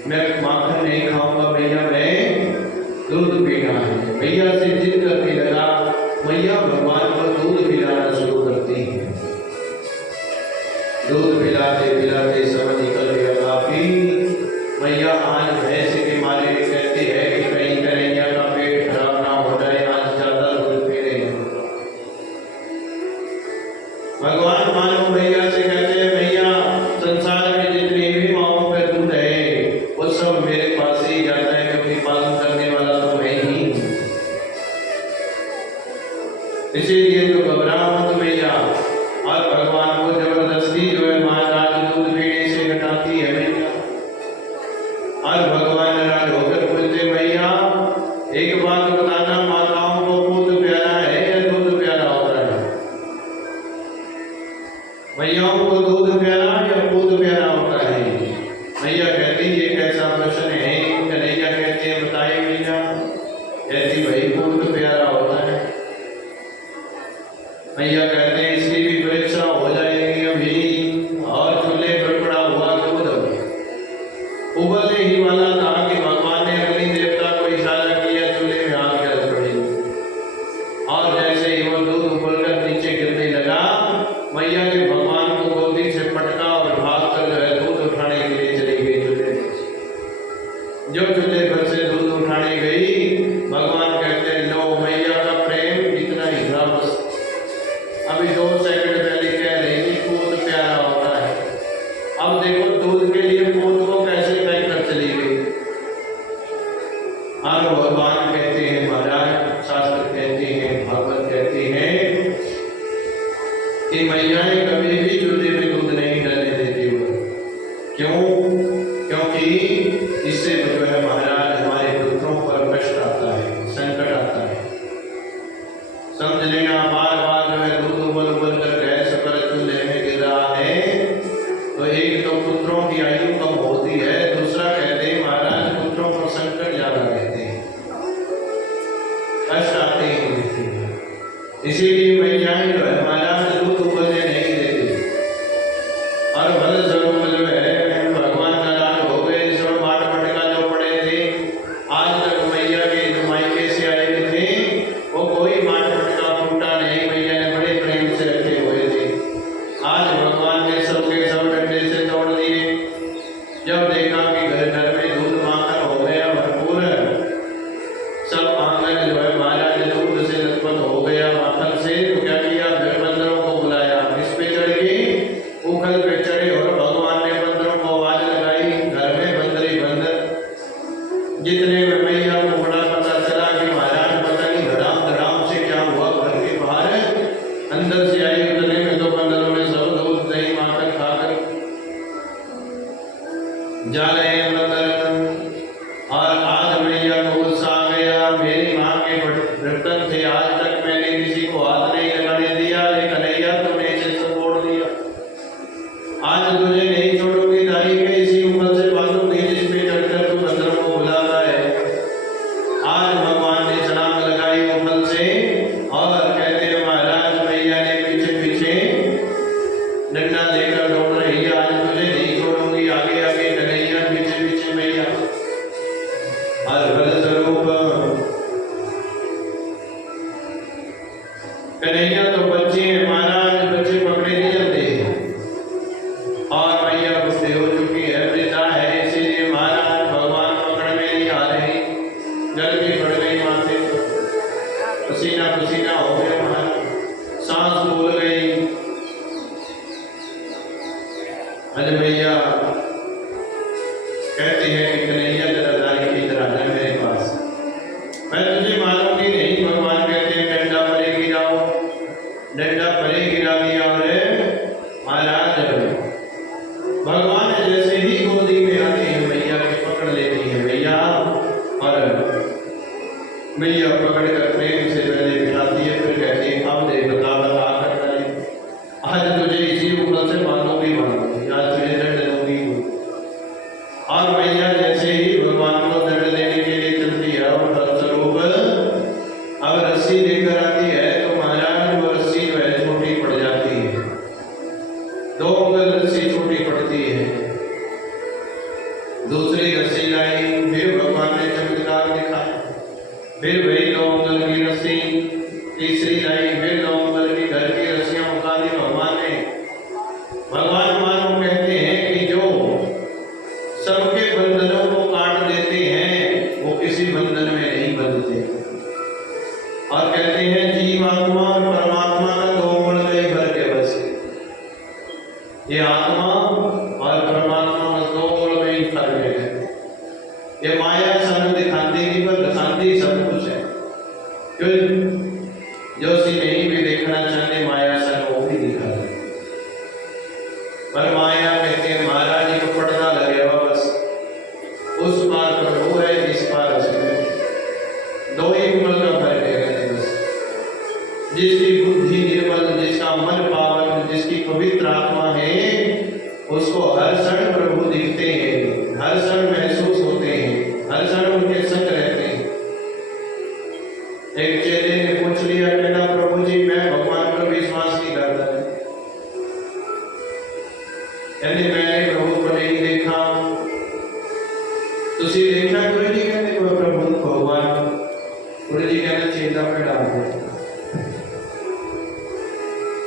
मैं माखन नहीं खाऊंगा भैया, मैं मैया आज भैंस के मारे कहती है कि कहीं कन्हैया का पेट खराब ना हो जाए, आज ज्यादा दूध पी रही है। भगवान मानो मैया से कहते हैं मैया संसार में जितनी भी माओं पे दूध है वो सब मेरे पास ही जाता है, क्योंकि पालन करने वाला तो मैं ही हूं। इसीलिए तो घबरा मत मैया। और भगवान को जबरदस्ती जो है महाराज दूध पीने से हटाती है मैया। और भगवान नाराज होकर बोलते मैया एक बात बताना, माताओं को दूध प्यारा है या दूध प्यारा होता है? मैयाओं को दूध प्यारा या दूध प्यारा होता है? मैया कहती ये कैसा प्रश्न है? कन्हैया कहते हैं बताइए मैया। कहती भाई दूध प्यारा होता है। मैया कहते हैं इसकी भी परीक्षा हो जाएगी अभी। और चूल्हे पर पड़ा हुआ दूध उबलने ही वाला था कि भगवान ने अग्नि देवता को इशारा किया, चूल्हे में आग जल पड़ी। और जैसे ही वो दूध उबलकर नीचे गिरने लगा, मैया ने भगवान को गोदी से पटका और भागकर जो है दूध उठाने के लिए चली गई चूल्हे पर। जब चूल्हे पर से दूध उठाने गई, भगवान कहते हैं लो मैया का प्रेम इतना ही था बस। अभी 2 सेकंड पहले कह रही थी दूध प्यारा होता है, अब देखो दूध के लिए दूध को कैसे पैक कर चली गई। और भगवान कहते हैं महाराज, शास्त्र कहते हैं, भागवत कहते हैं कि मैयाएं कभी भी चूल्हे में दूध नहीं डालने देती हो। क्यों? क्योंकि इससे जो है महाराज हमारे पुत्रों पर कष्ट आता है, संकट आता है। समझ लेना, बार बार जो है दूध उबल उबल कर गैस पर चूल्हे में गिर रहा है तो एक तो पुत्रों की आयु कम होती है, दूसरा कहते हैं महाराज पुत्रों पर संकट ज्यादा रहते हैं, कष्ट आते हैं। इसीलिए मैयाएं जो है महाराज दूध उबलने नहीं देती। और भले स्वरूप जो है भगवान नाराज हो गए, इस बाट पटका जो पड़े थे, आज तक मैया के जो मायके से आए थे वो कोई बाट पटका फूटा नहीं, मैया ने बड़े प्रेम से रखे हुए थे। आज भगवान ने सबके सब डंडे से तोड़ दिए। जब देखा कि घर में दूध माखन हो गया भरपूर, सब आंगन जो है महाराज दूध से लथपथ हो गया माखन से, तो क्या किया फिर बंदरों को बुलाया। इस पे चढ़ के उखल पे चढ़े और भगवान ने बंदरों को आवाज लगाई। घर में बंदर ही बंदर। जितने में मैया को बड़ा पता चला कि महाराज पता नहीं धड़ाम धड़ाम से क्या हुआ, घर के बाहर अंदर से आई, उतने में तो बंदरों ने सब दूध दही माखन खाकर जा रहे हैं बंदर। और आज मैया को गुस्सा आ गया, मेरी माँ के बर्तन थे, आज तक मैंने किसी को हाथ नहीं लगाने दिया, लेकिन कन्हैया तुमने इसे छोड़ दिया। आज तुझे नहीं छोड़ूंगी, दाई के इसी उम्र से बांधूंगी जिस पे चढ़कर तू बंदरों को बुलाता है। आज भगवान ने छलांग लगाई उम्र से और कहते हैं महाराज मैया ने पीछे पीछे डंडा लेकर दौड़ रही है, आज तुझे नहीं छोड़ूंगी, आगे आगे कन्हैया पीछे पीछे मैया। और फलस्वरूप कन्हैया तो बच्चे हैं महाराज, बच्चे पकड़े नहीं जाते और मैया बुढ़ी हो चुकी है, वृद्धा है, इसीलिए महाराज भगवान पकड़ में नहीं आ रही। गर्मी पड़ गई माथे, पसीना पसीना हो गया महाराज, सांस फूल गई। अरे मैया कहती है कि कन्हैया तेरा दाई की तरह है मेरे पास, मैं तुझे मारूंगी नहीं। भगवान कहते हैं डंडा परे गिराओ, डंडा परे गिरा दिया। और महाराज भगवान जैसे ही गोदी में आते हैं मैया के पकड़ लेती है मैया, और मैया पकड़ कर प्रेम से पहले बिठाती है, फिर कहती है अब दे बता बता कर करें, आज तुझे इसी उम्र से मानूंगी मानूंगी, आज तुझे दंड दूंगी। और मैया जैसे ही भगवान को दंड देने के लिए चलती है और फलस्वरूप अब रस्सी लेकर आती है, तो महाराज वो रस्सी जो है छोटी पड़ जाती है, 2 उंगल रस्सी छोटी पड़ती है। दूसरी रस्सी लाई, फिर भगवान ने चमत्कार दिखाया, फिर वही 2 उंगल की रस्सी, तीसरी लाई, फिर 2 उंगल की घर की रस्सियां उठा दी भगवान ने। भगवान मानो कहते हैं कि जो सबके बंधनों ये माया सानू दिखाती नहीं पर दिखाती सब कुछ है। क्यों जो सी नहीं भी देखना चाहते माया सानू वो भी दिखा दे। पर माया कहते हैं महाराज जी को पड़ना लगे हुआ बस उस पार प्रभु है इस पार असुर है। दो ही उम्र का फर्क है बस। जिसकी बुद्धि निर्मल, जिसका मन पावन, जिसकी पवित्र आत्मा है उसको हर क्षण प्रभु दिखते हैं, हर क्षण महसूस होते हैं, हर क्षण उनके संग रहते हैं। एक चेले ने पूछ लिया, कहना प्रभु जी मैं भगवान पर विश्वास नहीं करता। कहते मैंने प्रभु को नहीं देखा। तुसी देखा गुरु जी? कहते प्रभु भगवान। गुरु जी कहते चेला पे डाल दो।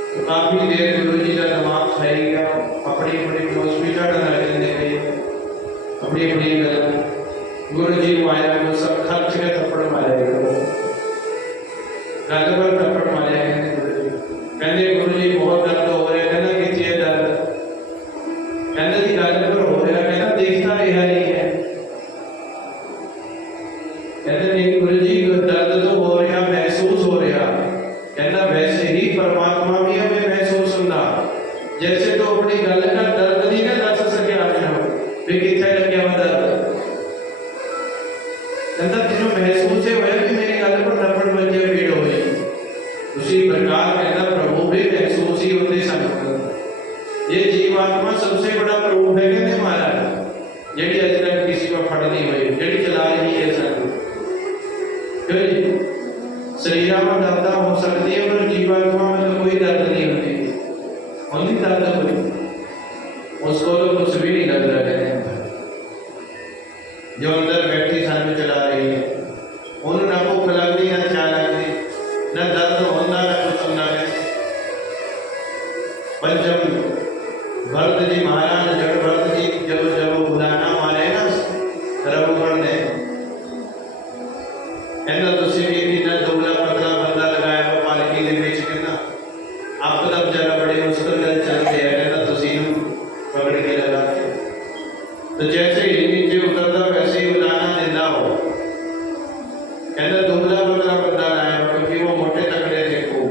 तो काफी देर गुरु जी का दिमाग खाएगा, अपनी अपनी हॉस्पिटल रहने गए, अपनी अपनी गुरु जी माया को सब खर्च के थप्पड़ मारेगा, गल पर थप्पड़ मारेगा। कहते गुरु जी बहुत दर्द हो रहा है। कहना कितनी दर्द? कहना जी गल पर हो रहा। कहना देखता रहा नहीं है। कहते नहीं गुरु जी दर्द तो हो रहा, महसूस हो रहा। कहना वैसे ही परमात्मा भी हमें महसूस होता। जैसे तो अपनी गल का दर्द नहीं ना दस सके भी कितने लगे हुआ दर्द। कहता तेनों महसूस है होया कि मेरी गल पर थप्पड़ बजे पीड़ हो गई। उसी प्रकार कहता प्रभु भी महसूस ही होते सन। ये जीवात्मा सबसे बड़ा प्रभु है कहते महाराज, जेडी अज तक किसी को फड़ नहीं हुई, जेडी चला रही है सन। शरीर में दर्द हो सकती है पर जीवात्मा में तो कोई दर्द नहीं होती। होती दर्द कोई, उसको तो कुछ भी नहीं लग रहा है। जो अंदर बैठी सानू चला रही है उन्होंने ना भूख लगती, ना चाह लगती, न दर्द होता, न कुछ होता है। पर जब भरत जी महाराज, जब भरत जी जब बुलाना मारे ना रघुगण ने, कहना तुसी भी इतना दुबला पतला बंदा लगाया हुआ पालकी के बीच में ना, आप तब जरा बड़े मुश्किल कर चलते हैं। कहना तुसी पकड़ के लगाते तो जैसे ही नीचे उतरता वैसे ही बुलाना देता हो। कहना दुबला पतला बंदा लाया क्योंकि वो मोटे तकड़े थे खूब,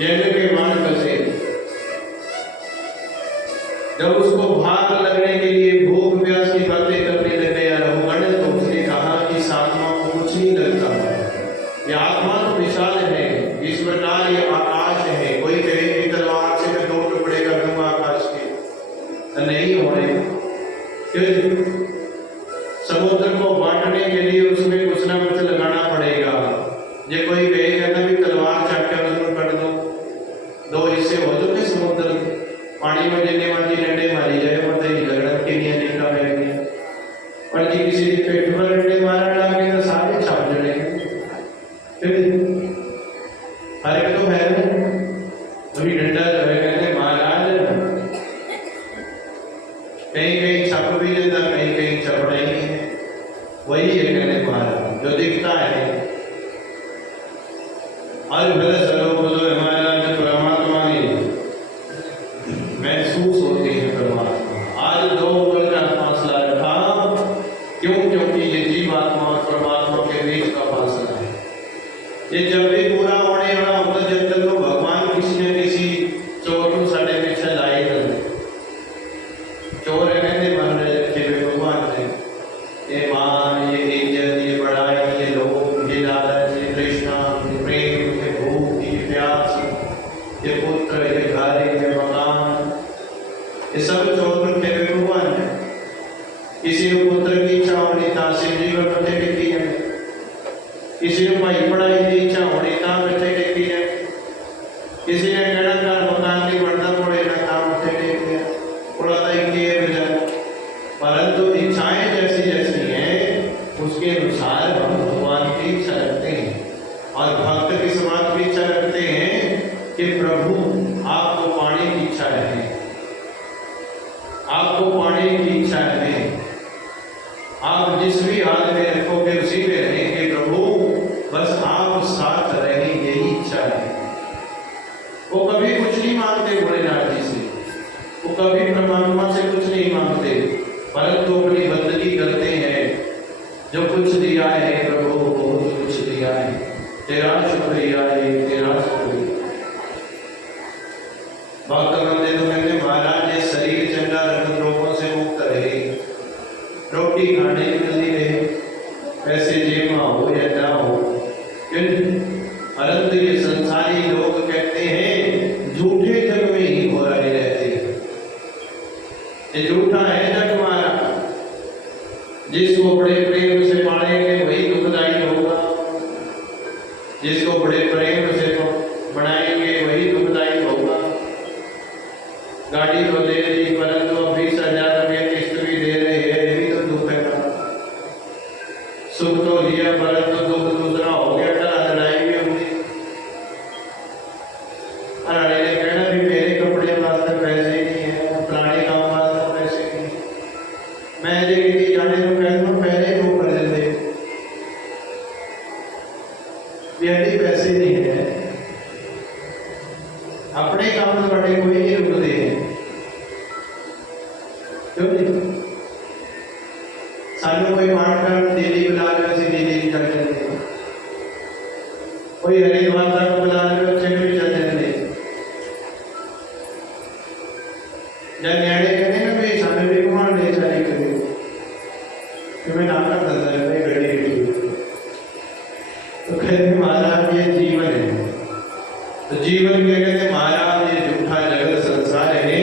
जैसे के मान कसे। जब उसको भाग लगने के लिए भूख प्यास की बातें करने लगे रघुगण, तो उसने कहा कि इस आत्मा को कुछ नहीं लगता। ये आत्मा तो विशाल है, इस प्रकार ये आकाश है। कोई कहे कि तलवार से मैं दो टुकड़े कर दूंगा आकाश के, तो नहीं हो रहे। समुद्र को बांटने के लिए उसमें कुछ ना कुछ लगाना पड़ेगा। ये कोई कहेगा ना भी तलवार चाटकर उसमें कर दो, दो हिस्से हो तो कि समुद्र पानी में जितने मर्जी डंडे मारी जाए पता ही लगना के लिए निकला है। पर जी किसी के पेट पर डंडे मारा डाले तो सारे छाप जड़ेंगे। हर एक तो है अभी डंडा जो है कहते महाराज कहीं कहीं छप भी लेता, कहीं कहीं छपड़ा ही नहीं है। वही है कहने महाराज जो दिखता है। आज भले स्वरूप जो हमारा जो परमात्मा ने महसूस होते हैं परमात्मा। आज दो ऊपर का फासला रखा क्यों? क्योंकि ये जीवात्मा और परमात्मा के बीच का फासला है। ये जब भी पूरा होने वाला होता, जब तक तो भगवान किसी न किसी चोर को साढ़े पीछे लाए थे। चोर कहते बन रहे थे भगवान ने, ये मान, ये इज्जत, ये बड़ाई, ये लोभ, ये लालच, ये तृष्णा, ये प्रेम, ये भूख, ये प्यास, ये पुत्र, ये घर, ये मकान, ये सब चोर थे भगवान ने। किसी को पुत्र की इच्छा होनी था शिव जी पर कथे टेकी है, किसी को भाई पढ़ाई की इच्छा होनी था कथे टेकी है, किसी ने कहना घर मकान नहीं बनता पड़ेगा काम कथे टेक दिया, पढ़ाता ही किए बजाय। परंतु इच्छाएं जैसी जैसी हैं उसके अनुसार हम भगवान की इच्छा रखते हैं। और भक्त किस बात की इच्छा रखते हैं कि प्रभु आपको पाने की इच्छा है, आपको पाने की इच्छा है। आप जिस भी हाल में रखोगे उसी में रहेंगे प्रभु, बस आप साथ रहें, यही इच्छा है। वो कभी कुछ नहीं मांगते भोलेनाथ जी से, वो कभी परमात्मा से कुछ नहीं मांगते, परंतु अपनी बंदगी करते हैं। जाने की मिलती रहे, पैसे जेब में हो या ना हो। परंतु ये संसारी लोग कहते हैं झूठे जग में ही हो रहे रहते हैं। ये झूठा है जग हमारा, जिसको बड़े प्रेम से पालेंगे वही दुखदायी होगा, जिसको बड़े प्रेम से बनाएंगे वही दुखदायी होगा। गाड़ी तो ले ली परंतु अब 20,000 रुपये किस्त भी दे रहे हैं, ये भी तो दुख है ना। सुख तो लिया परंतु दुख दूसरा हो गया, लड़ाई भी होगी। अरे ने कहना भी मेरे कपड़े वास्ते पैसे नहीं है, पुराने काम वास्ते पैसे नहीं, मैं देखी जाने तो कह दूँ पहले वो कर देते यदि पैसे नहीं है, अपने काम तो बड़े कोई नहीं रुकते हैं, क्यों नहीं? सानू कोई पाठ कर दीदी बुला लो, ऐसी दीदी चल जाते, कोई हरिद्वार तक बुला लो, अच्छे भी चल जाते। जब न्याणे कहते ना भाई सानू भी घुमा ले चली करे, तुम्हें नाम का धंधा है भाई गड्डी, तो कहते महाराज ये जीवन है। तो जीवन में कहते महाराज ये झूठा जगत संसार है,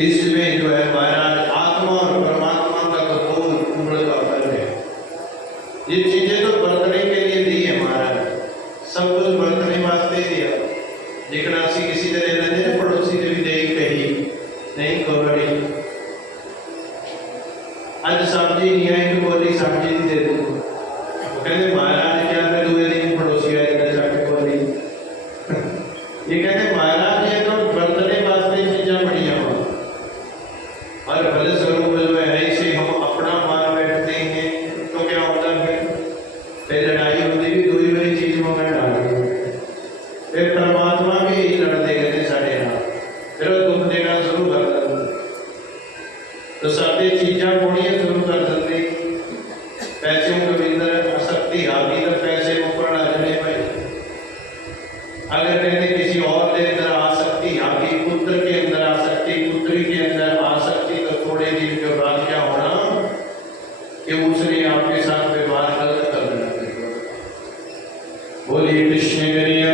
इसमें जो है महाराज आत्मा और परमात्मा का तो उम्र का फल है। ये चीजें तो बरतने के लिए दी है महाराज, सब कुछ बरतने वास्ते दिया। जिकना सी किसी ने देना दे पड़ोसी ने भी दे कही नहीं कोबड़ी, आज सब्जी नहीं आई तो बोली सब्जी नहीं दे दो, कहते महाराज क्या मैं दुए दिन पड़ोसी आए ना जाके बोली। ये कहते महाराज ये तो बरतने वास्ते चीजें बढ़िया हो, और भले स्वरूप जो है ऐसे हम अपना मान बैठते हैं तो क्या होता है, फिर लड़ाई होती भी दूरी वाली चीज में मैं डाल दूँ, फिर परमात्मा भी यही लड़ते कहते साढ़े नाम, फिर वो दुख देना शुरू कर देते, तो सारे चीजा बोलिए शुरू कर देते। पैसों के अंदर आसक्ति आ गई तो पैसे ऊपर आ जाने भाई, अगर कहते किसी और के अंदर आसक्ति आ गई, पुत्र के अंदर आसक्ति, पुत्री के अंदर आसक्ति, तो थोड़े दिन के बाद क्या होना कि उसने आपके साथ व्यवहार गलत कर देना। बोलिए कृष्ण करिया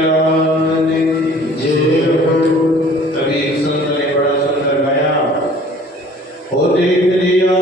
तभी एक संत ने बड़ा सुंदर गाया, हो देख लिया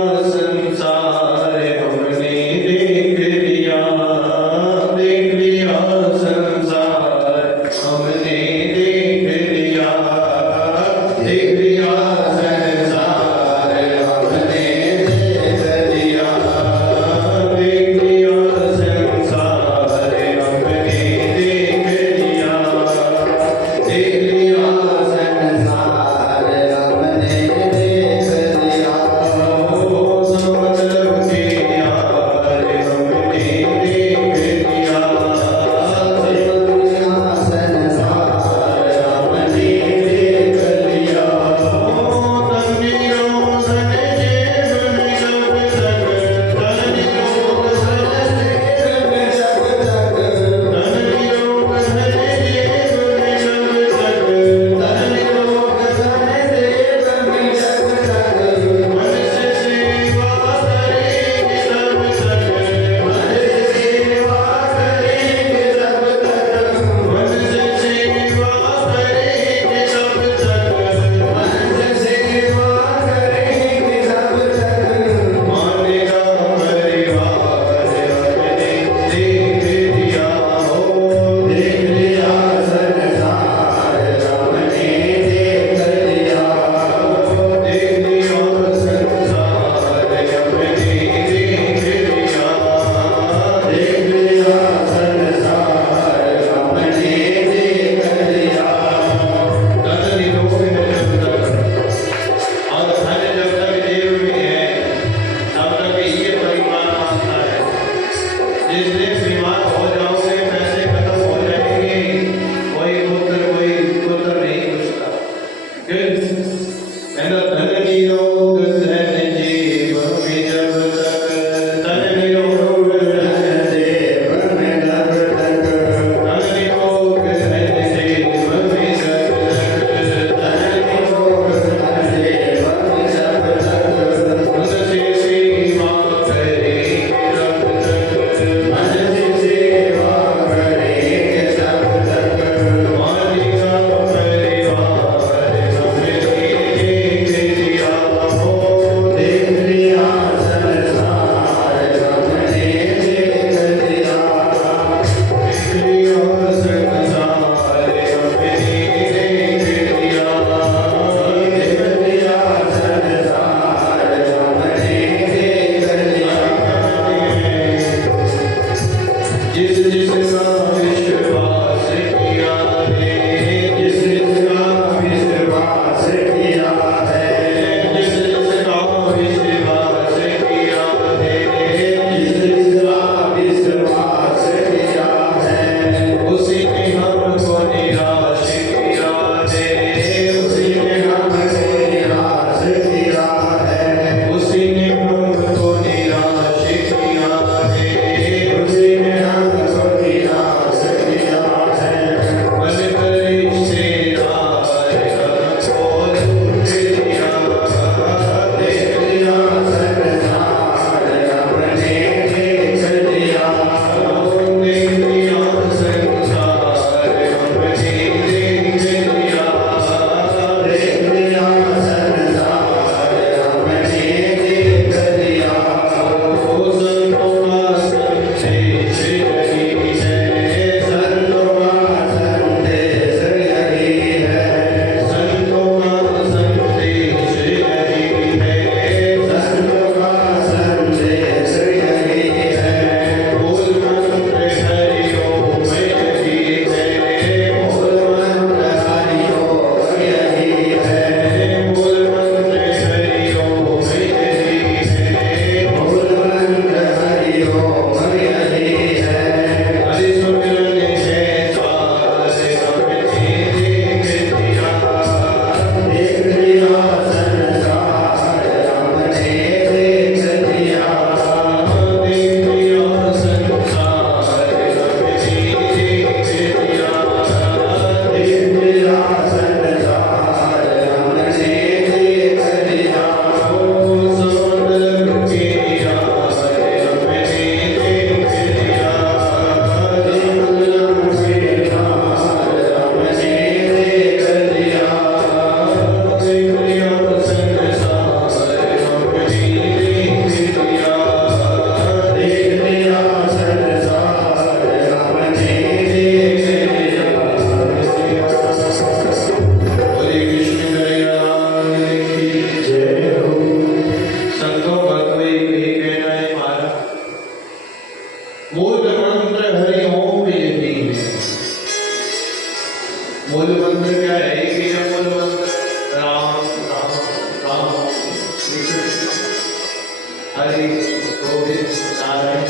हरि गोविंद नारायण।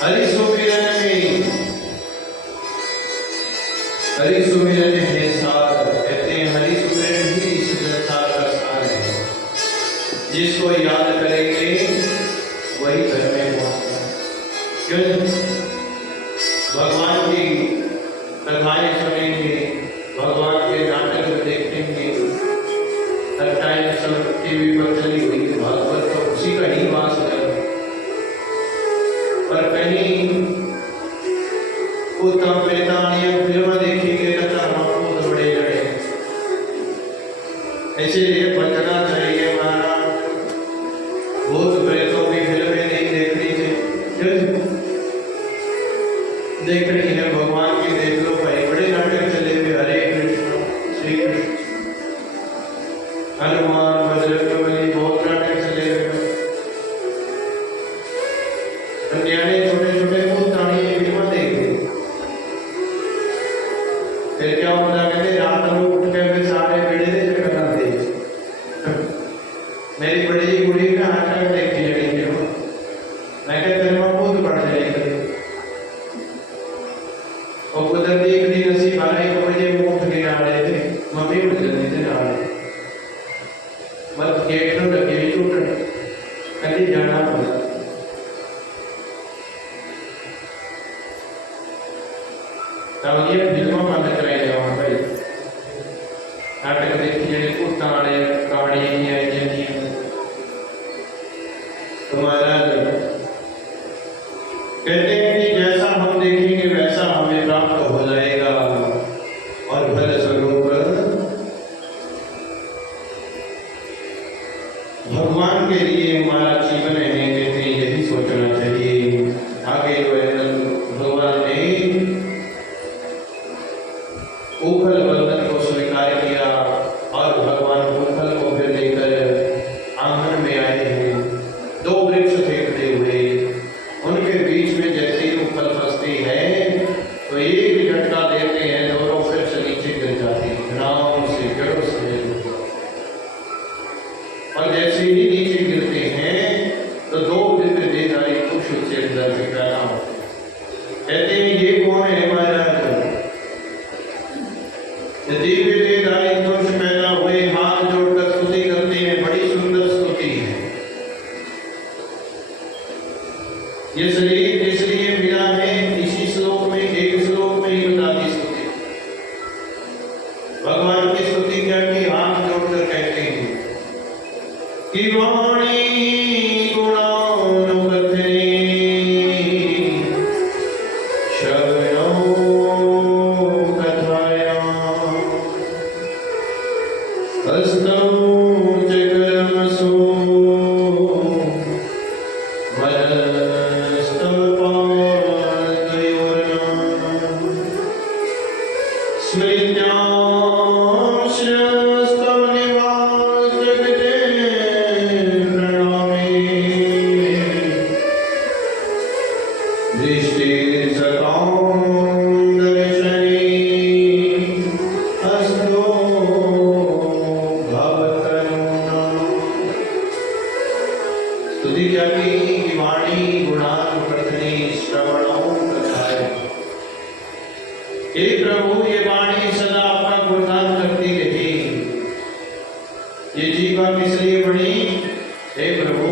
हरि सुमिरन में, हरि सुमिरन है सार, कहते हैं हरि सुमिरन ही इस संसार का सार है। जिसको याद करेंगे वही घर में पहुंचता है। क्यों? भगवान की कथाएं सुनेंगे, भगवान के नाटक देखेंगे। हर टाइम सब टीवी पर चली हुई भागवत तो उसी का ही वास है। पर कहीं उत्तम प्रेतानिया फिल्म देखेंगे तो हम तो बड़े लड़े। इसीलिए बचना चाहिए महाराज, भूत प्रेतों की फिल्में नहीं देखनी चाहिए। देखनी है भगवान की देख लो भाई, बड़े नाटक चले हुए, हरे कृष्ण श्री कृष्ण, हनुमान बजरंगबली, बहुत नाटक चले हुए। कन्याने छोटे छोटे भूतानी फिल्म देखी, फिर क्या होता है, कहते रात में उठ के फिर सारे बेड़े से करना थे। मेरी बड़ी बुढ़ी का नाटक देखी जड़ी फिल्म, मैं कहते हैं बहुत बढ़ जाएगी। और उधर एक दिन ऐसी 12 बजे उठ के आ रहे थे, मम्मी उठ जल्दी से आ रहे मत गेट में लगे भी टूट कहीं जाना पड़ा। तब ये फिल्मों बंद कराई जाओ भाई, नाटक देखी जड़ी कुत्ताने कहानियां जनियां। तुम्हारा कहते हैं कि जैसा हम देखेंगे वैसा हमें प्राप्त हो जाएगा। और फल स्वरूप भगवान के लिए हमारा जीवन है, कहते हैं यही सोचना चाहिए। आगे जो है भगवान ने उखल बंधन को स्वीकार किया और भगवान उखल को फिर लेकर आंगन में आए हैं। 2 वृक्ष थे खड़े हुए, उनके बीच में जैसे ही उखल फंसती है तो एक झटका देते हैं, दोनों वृक्ष नीचे गिर जाते हैं, राम से जड़ों से। और जैसे ही नीचे गिरते हैं तो 2 दिव्य देहधारी पुरुष उससे अंदर से पैदा होते हैं। कहते हैं ये कौन है महाराज? दिव्य देहधारी पुरुष पैदा हुए, हाथ जोड़कर स्तुति करते हैं, बड़ी सुंदर स्तुति है। ये शरीर इसलिए मिला है, इसी श्लोक में, एक श्लोक में ही बताती स्तुति। भगवान की स्तुति क्या की? हाथ जोड़कर कहते हैं कि वाणी गुणानुकथने श्रवणो कथायां हस्तौ च कर्मसु मनस्तव पादयोर्न स्मृत्यां श्रेयस्तव निवास जगते प्रणामे दृष्टि सतां दर्शने हस्तो भवतरुणा। स्तुति क्या की? वाणी गुणानुवर्तने श्रवणो कथायां। हे प्रभु, ये वाणी सदा आपका गुणगान करती रही। ये जीवा किस लिए बनी? हे प्रभु,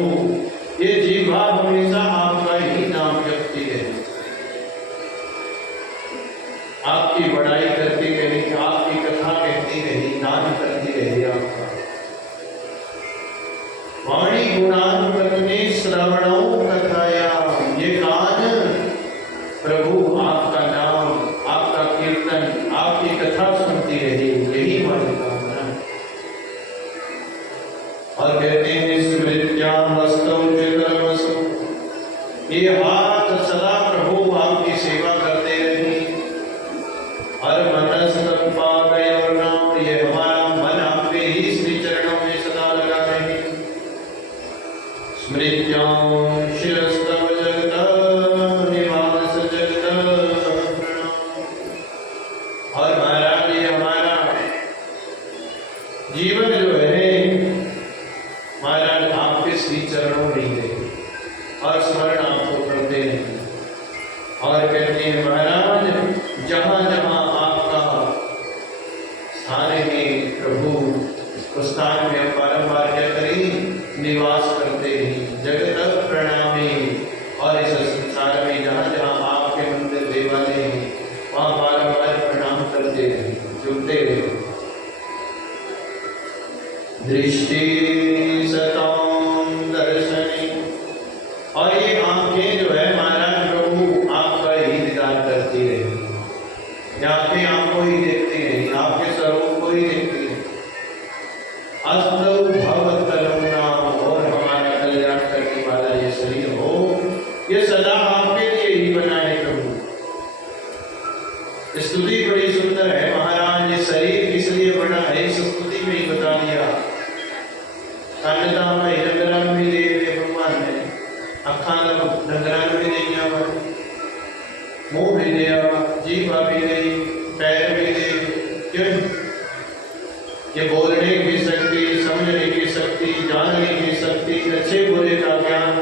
ये जीवा हमेशा आपका ही नाम जपती रहे, आपकी बड़ाई करती रही, आपकी कथा कहती रही, नाम करती रही आपका। वाणी गुणानुवर्तने श्रवणो कथायां। ये कान प्रभु आपका नाम, आपका कीर्तन, आपकी कथा सुनती रही, यही हमारी कामना है। और कहते हैं स्मृत्यां हस्तौ च कर्मसु। ये हाथ सदा प्रभु आपकी सेवा करते रहे। और मनस्तव पादयोर्न, ये हमारा मन आपके ही श्री चरणों में सदा लगा रहे। स्मृत्यां शिरस्तव जगत निवास जगत प्रणा। और महाराज ये हमारा जीवन जो है महाराज आपके श्री चरणों में ही रहे और स्मरण आपको करते हैं। और कहते हैं महाराज, जहाँ जहाँ आपका स्थान है प्रभु, उस स्थान में हम बारंबार क्या करें, निवास करते हैं। जगत प्रणामी, और इस संसार में जहाँ जहाँ आपके मंदिर देवालय हैं वहाँ बारंबार प्रणाम करते हैं, जुड़ते रहे। दृष्टि सताम दर्शनी, और ये आंखें जो है महाराज प्रभु आपका ही दीदार करती रहे, आंखें आपको ही देखती रहे, आपके स्वरूप को ही देखती रहे। अस्तु भव करुणाम, और हमारा कल्याण करने वाला ये शरीर हो, ये सदा आपके लिए ही बना है प्रभु। स्तुति बड़ी सुंदर है महाराज, ये शरीर किस लिए बना है इस स्तुति में ही बता दिया। कान्यता में नगरान भी दे भगवान ने, अखा नगरान भी नहीं आवा, मुंह भी दे आवा, जीभ भी नहीं, पैर भी दे, क्यों? ये बोलने की शक्ति, समझने की शक्ति, जानने की शक्ति, अच्छे बुरे का ज्ञान,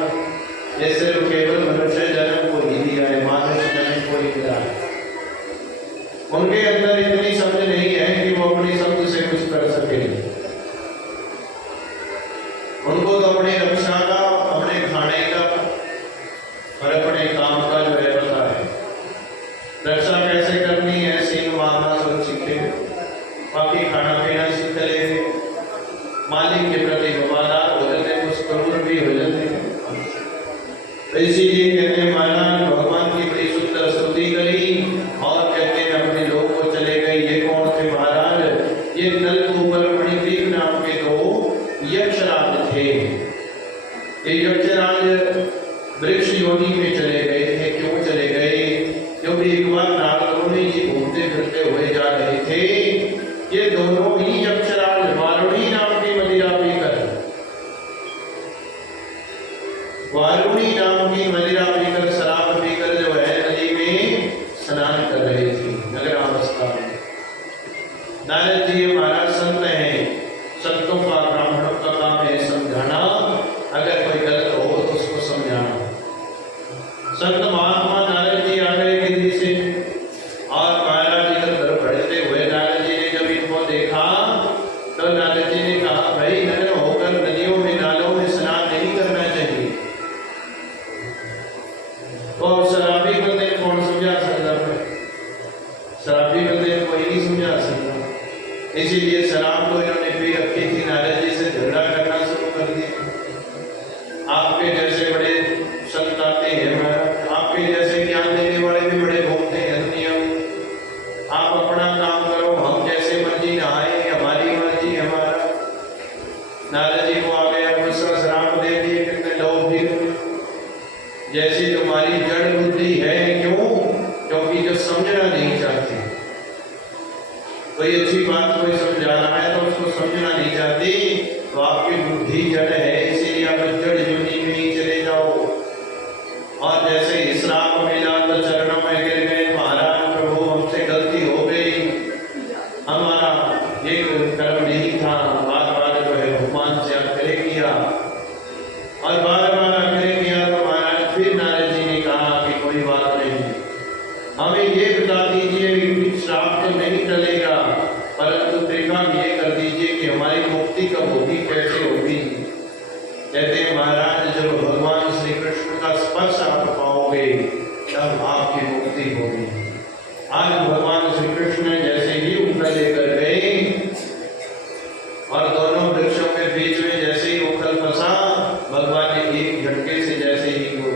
ये सिर्फ केवल मनुष्य जन्म को ही दिया है, मानुष जन्म को ही मिला है। उनके अंदर इतनी समझ नहीं है कि वो अपनी शब्द से कुछ कर सके। उनको तो अपनी रक्षा का, अपने खाने का और अपने काम का जो है पता है। रक्षा कैसे करनी है, सींग मारना सब सीखे, बाकी खाना पीना सीख ले, मालिक के प्रति वफादार हो जाते, कुछ क्रूर भी हो जाते। तो इसीलिए कहते हैं महाराज भगवान की बड़ी सुंदर स्तुति करी और कहते हैं अपने लोग को चले गए। ये कौन थे महाराज? ये नल के ऊपर मणिग्रीव नाम के दो यक्षराज थे। ये यक्षराज वृक्ष योनि में चले गए थे। क्यों चले गए? क्योंकि एक बार नारदों ने ये घूमते फिरते हुए जा रहे थे। ये दोनों ही यक्षराज वारुणी नाम की मदिरा पीकर, वारुणी नाम की मदिरा पीकर, शराब पीकर जो है नदी में स्नान कर रहे थे नगरावस्था में। नारद जी महाराज संत हैं, संतों का, ब्राह्मणों का काम है समझाना, अगर कोई गलत हो तो उसको समझाना। संत महात्मा नारद जी आ गए गिरधी से और महाराज इधर उधर बढ़ते हुए नारद जी ने जब इनको देखा तो नारद जी ने कहा, भाई नग्न होकर नदियों में नालों में स्नान नहीं करना चाहिए। तो शराबी बंदे कौन समझा सकता है? शराबी बंदे कोई नहीं समझा सकता। इसीलिए शराब को इन्होंने पी रखी थी, नारद जी से झगड़ा करना शुरू कर दिया। आपके जैसे बड़े संत आते हैं, आपके जैसे ज्ञान देने वाले भी बड़े घूमते हैं दुनिया में। आप अपना काम करो, हम जैसे मर्जी नहाए, हमारी मर्जी हमारा। नारद जी को आ गया गुस्सा, शराब दे दिए, कितने लोग भी जैसी तुम्हारी जड़ बुद्धि है। क्यों? क्योंकि जो समझना नहीं चाहती, कोई अच्छी बात कोई समझाना है तो उसको समझना नहीं चाहती, तो आपकी बुद्धि जड़ है, इसीलिए आप जड़ योनि में ही चले जाओ। और जैसे ही श्राप मिला तो चरणों में गिर गए, महाराज प्रभु हमसे गलती हो गई, हमारा ये कर्म नहीं था। बार बार जो है भगवान से आग्रह किया और बार बार आग्रह किया तो महाराज फिर नारद जी ने कहा कि कोई बात नहीं, हमें ये बता दीजिए कि श्राप तो नहीं टलेगा, परंतु कृपा ये कर दीजिए कि हमारी मुक्ति कब होगी, कैसे होगी। कहते हैं महाराज जब भगवान श्री कृष्ण का स्पर्श आप पाओगे तब आपकी मुक्ति होगी। आज भगवान श्री कृष्ण जैसे ही उखल लेकर गए और दोनों वृक्षों के बीच में जैसे ही उखल फंसा, भगवान ने एक झटके से जैसे ही वो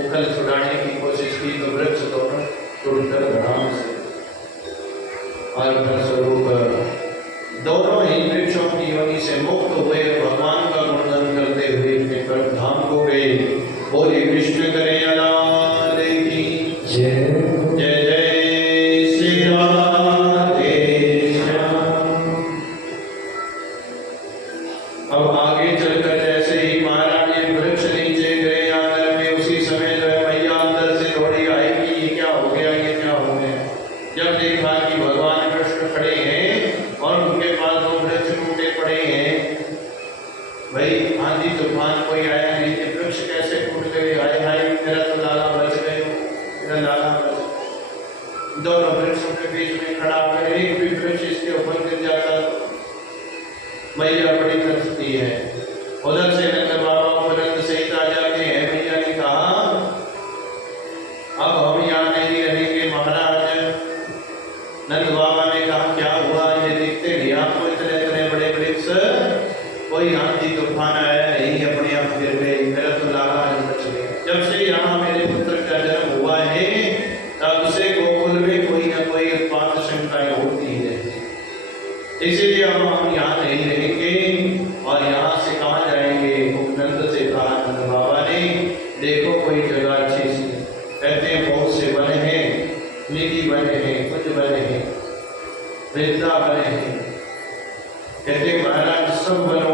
उखल छुड़ाने की कोशिश की तो वृक्ष दोनों टूटकर धड़ाम से और फलस्वरूप दोनों ही वृक्षों की योनि से मुक्त हुए, भगवान का गुणगान करते हुए अपने परम धाम को गए। बोले कृष्ण करे लाल की जय, जय जय श्री राधे श्याम। अब आगे चलकर जैसे ही महाराज ये वृक्ष नीचे गए आंगन में, उसी समय जो है मैया अंदर से दौड़ी आई कि ये क्या हो गया, ये क्या हो गया। जब देखा कि भगवान कृष्ण खड़े हैं और उनके पास दो वृक्ष टूटे पड़े हैं, भाई आंधी तूफान कोई आया बने कहते महाराज सब वनों